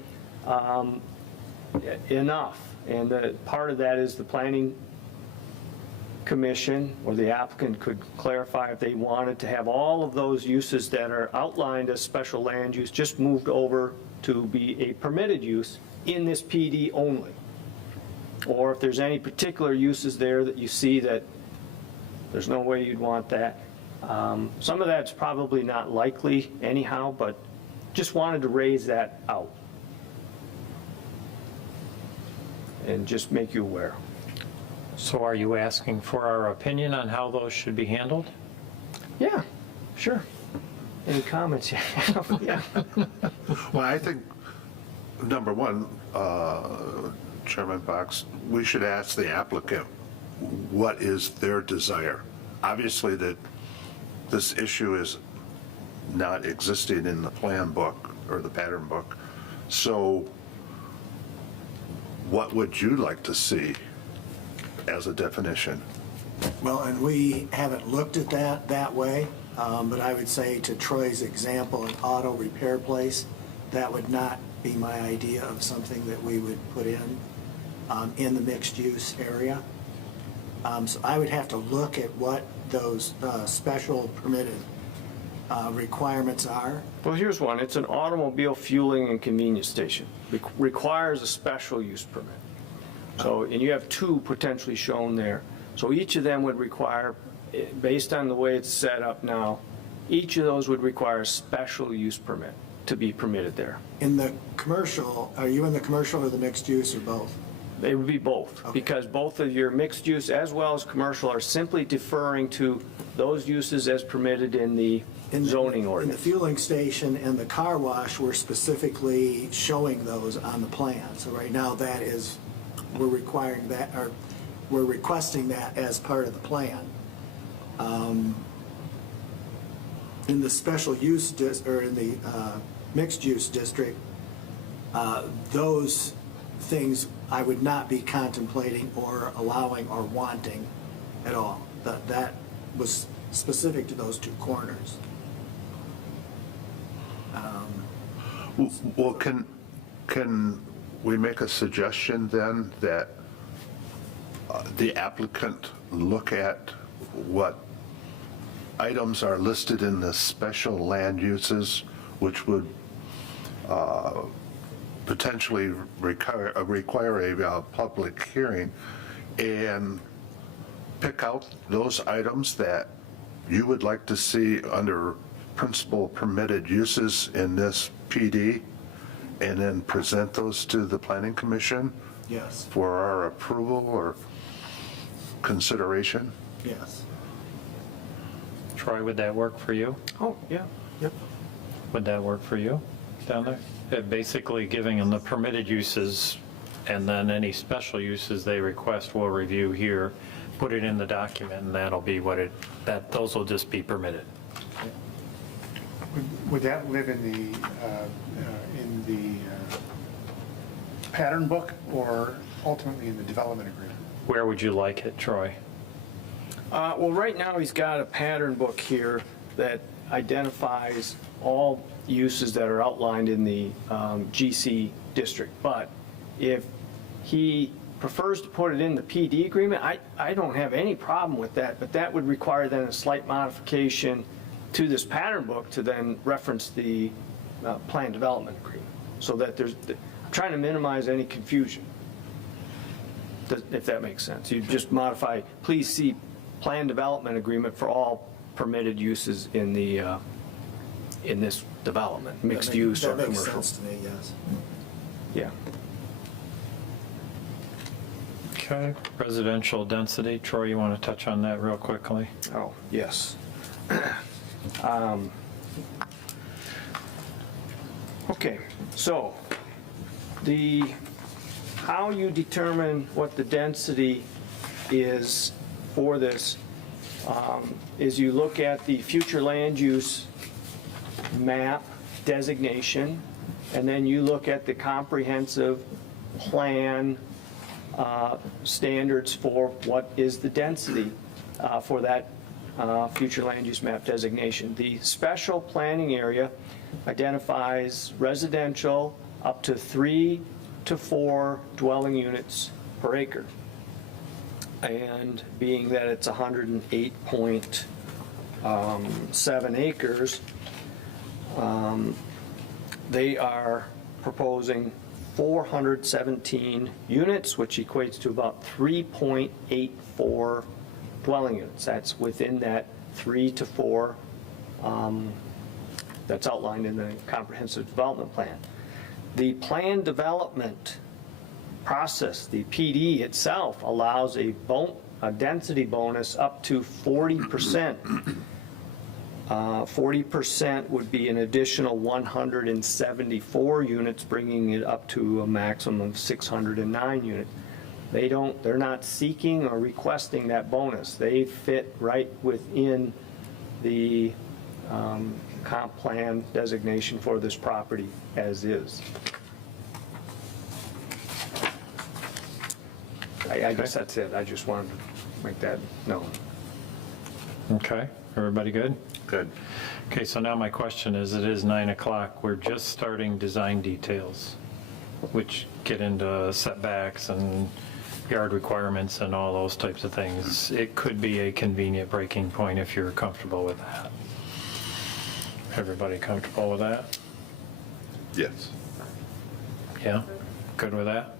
enough? And part of that is the Planning Commission or the applicant could clarify if they wanted to have all of those uses that are outlined as special land use just moved over to be a permitted use in this PD only. Or if there's any particular uses there that you see that there's no way you'd want that. Some of that's probably not likely anyhow, but just wanted to raise that out and just make you aware. So are you asking for our opinion on how those should be handled? Yeah, sure. Any comments? Yeah. Well, I think, number one, Chairman Fox, we should ask the applicant what is their desire. Obviously, that this issue is not existing in the plan book or the pattern book. So what would you like to see as a definition? Well, and we haven't looked at that way, but I would say to Troy's example, an auto repair place, that would not be my idea of something that we would put in the mixed use area. So I would have to look at what those special permitted requirements are. Well, here's one. It's an automobile fueling and convenience station. Requires a special use permit. So, and you have two potentially shown there. So each of them would require, based on the way it's set up now, each of those would require a special use permit to be permitted there. In the commercial, are you in the commercial or the mixed use or both? It would be both, Okay. because both of your mixed use as well as commercial are simply deferring to those uses as permitted in the zoning In the ordinance. fueling station and the car wash, we're specifically showing those on the plan. So right now, that is, we're requiring that, or we're requesting that as part of the plan. In the special use, or in the mixed use district, those things I would not be contemplating or allowing or wanting at all. That was specific to those two corners. Well, can we make a suggestion then that the applicant look at what items are listed in the special land uses, which would potentially require a public hearing, and pick out those items that you would like to see under principal permitted uses in this PD, and then present those to the Planning Commission? Yes. For our approval or consideration? Yes. Troy, would that work for you? Oh, yeah, yep. Would that work for you down there? Basically giving them the permitted uses, and then any special uses they request we'll review here, put it in the document, and that'll be what those will just be permitted. Would that live in the pattern book or ultimately in the development agreement? Where would you like it, Troy? Well, right now, he's got a pattern book here that identifies all uses that are outlined in the GC district. But if he prefers to put it in the PD agreement, I don't have any problem with that, but that would require then a slight modification to this pattern book to then reference the plan development agreement, so that I'm trying to minimize any confusion, if that makes sense. You just modify, please see plan development agreement for all permitted uses in the in this development, mixed use or commercial. That makes sense to me, yes. Yeah. Okay. Residential density, Troy, you want to touch on that real quickly? Oh, yes. Okay, so how you determine what the density is for this is you look at the future land use map designation, and then you look at the comprehensive plan standards for what is the density for that future land use map designation. The special planning area identifies residential up to 3 to 4 dwelling units per acre. And being that it's 108.7 acres, they are proposing 417 units, which equates to about 3.84 dwelling units. That's within that 3 to 4 that's outlined in the comprehensive development plan. The plan development process, the PD itself, allows a density bonus up to 40%. 40% would be an additional 174 units, bringing it up to a maximum of 609 units. They're not seeking or requesting that bonus. They fit right within the comp plan designation for this property as is. I guess that's it. I just wanted to make that known. Okay, everybody good? Good. Okay, so now my question is, it is 9 o'clock. We're just starting design details, which get into setbacks and yard requirements and all those types of things. It could be a convenient breaking point if you're comfortable with that. Everybody comfortable with that? Yes. Yeah? Good with that?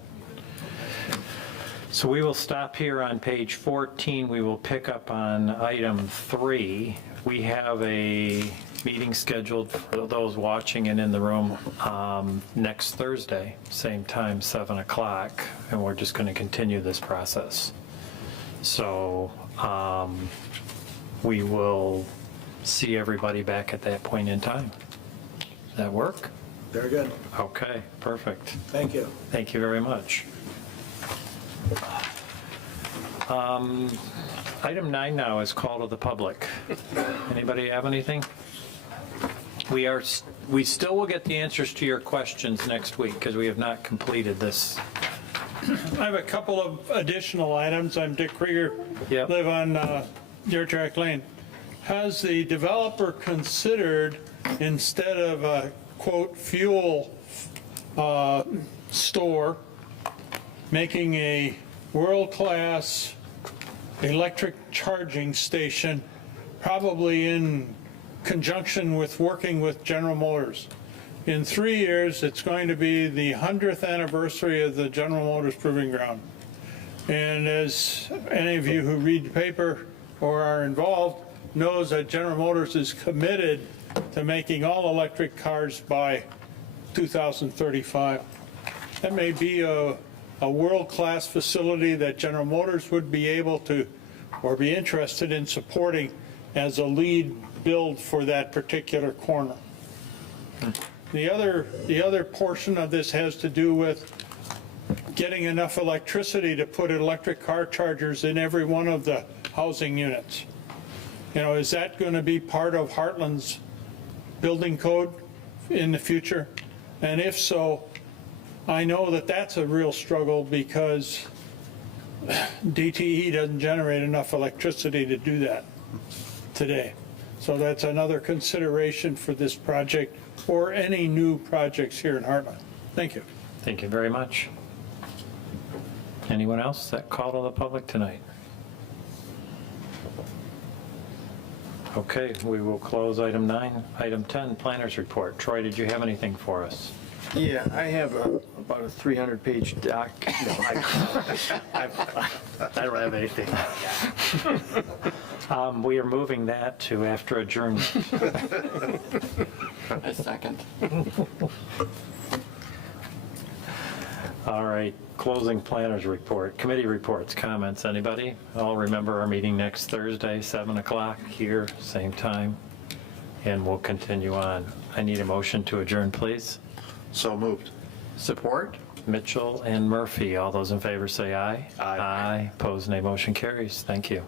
So we will stop here on page 14. We will pick up on item 3. We have a meeting scheduled for those watching and in the room next Thursday, same time, 7 o'clock, and we're just going to continue this process. So we will see everybody back at that point in time. Does that work? Very good. Okay, perfect. Thank you. Thank you very much. Item 9 now is call to the public. Anybody have anything? We still will get the answers to your questions next week because we have not completed this. I have a couple of additional items. I'm Dick Krieger, Yep. live on Deer Track Lane. Has the developer considered, instead of a quote fuel store, making a world-class electric charging station, probably in conjunction with working with General Motors? In 3 years, it's going to be the 100th anniversary of the General Motors Proving Ground. And as any of you who read the paper or are involved knows, that General Motors is committed to making all electric cars by 2035. That may be a world-class facility that General Motors would be able to, or be interested in supporting as a lead build for that particular corner. The other portion of this has to do with getting enough electricity to put electric car chargers in every one of the housing units. You know, is that going to be part of Heartland's building code in the future? And if so, I know that that's a real struggle because DTE doesn't generate enough electricity to do that today. So that's another consideration for this project or any new projects here in Heartland. Thank you. Thank you very much. Anyone else that call to the public tonight? Okay, we will close item 9. Item 10, planners report. Troy, did you have anything for us? Yeah, I have about a 300-page doc. No, I don't have anything. We are moving that to after adjournment. A second. All right, closing planners report. Committee reports, comments, anybody? I'll remember our meeting next Thursday, 7 o'clock here, same time, and we'll continue on. I need a motion to adjourn, please. So moved. Support. Mitchell and Murphy. All those in favor say aye. Aye. Aye. Opposed, nay. Motion carries. Thank you.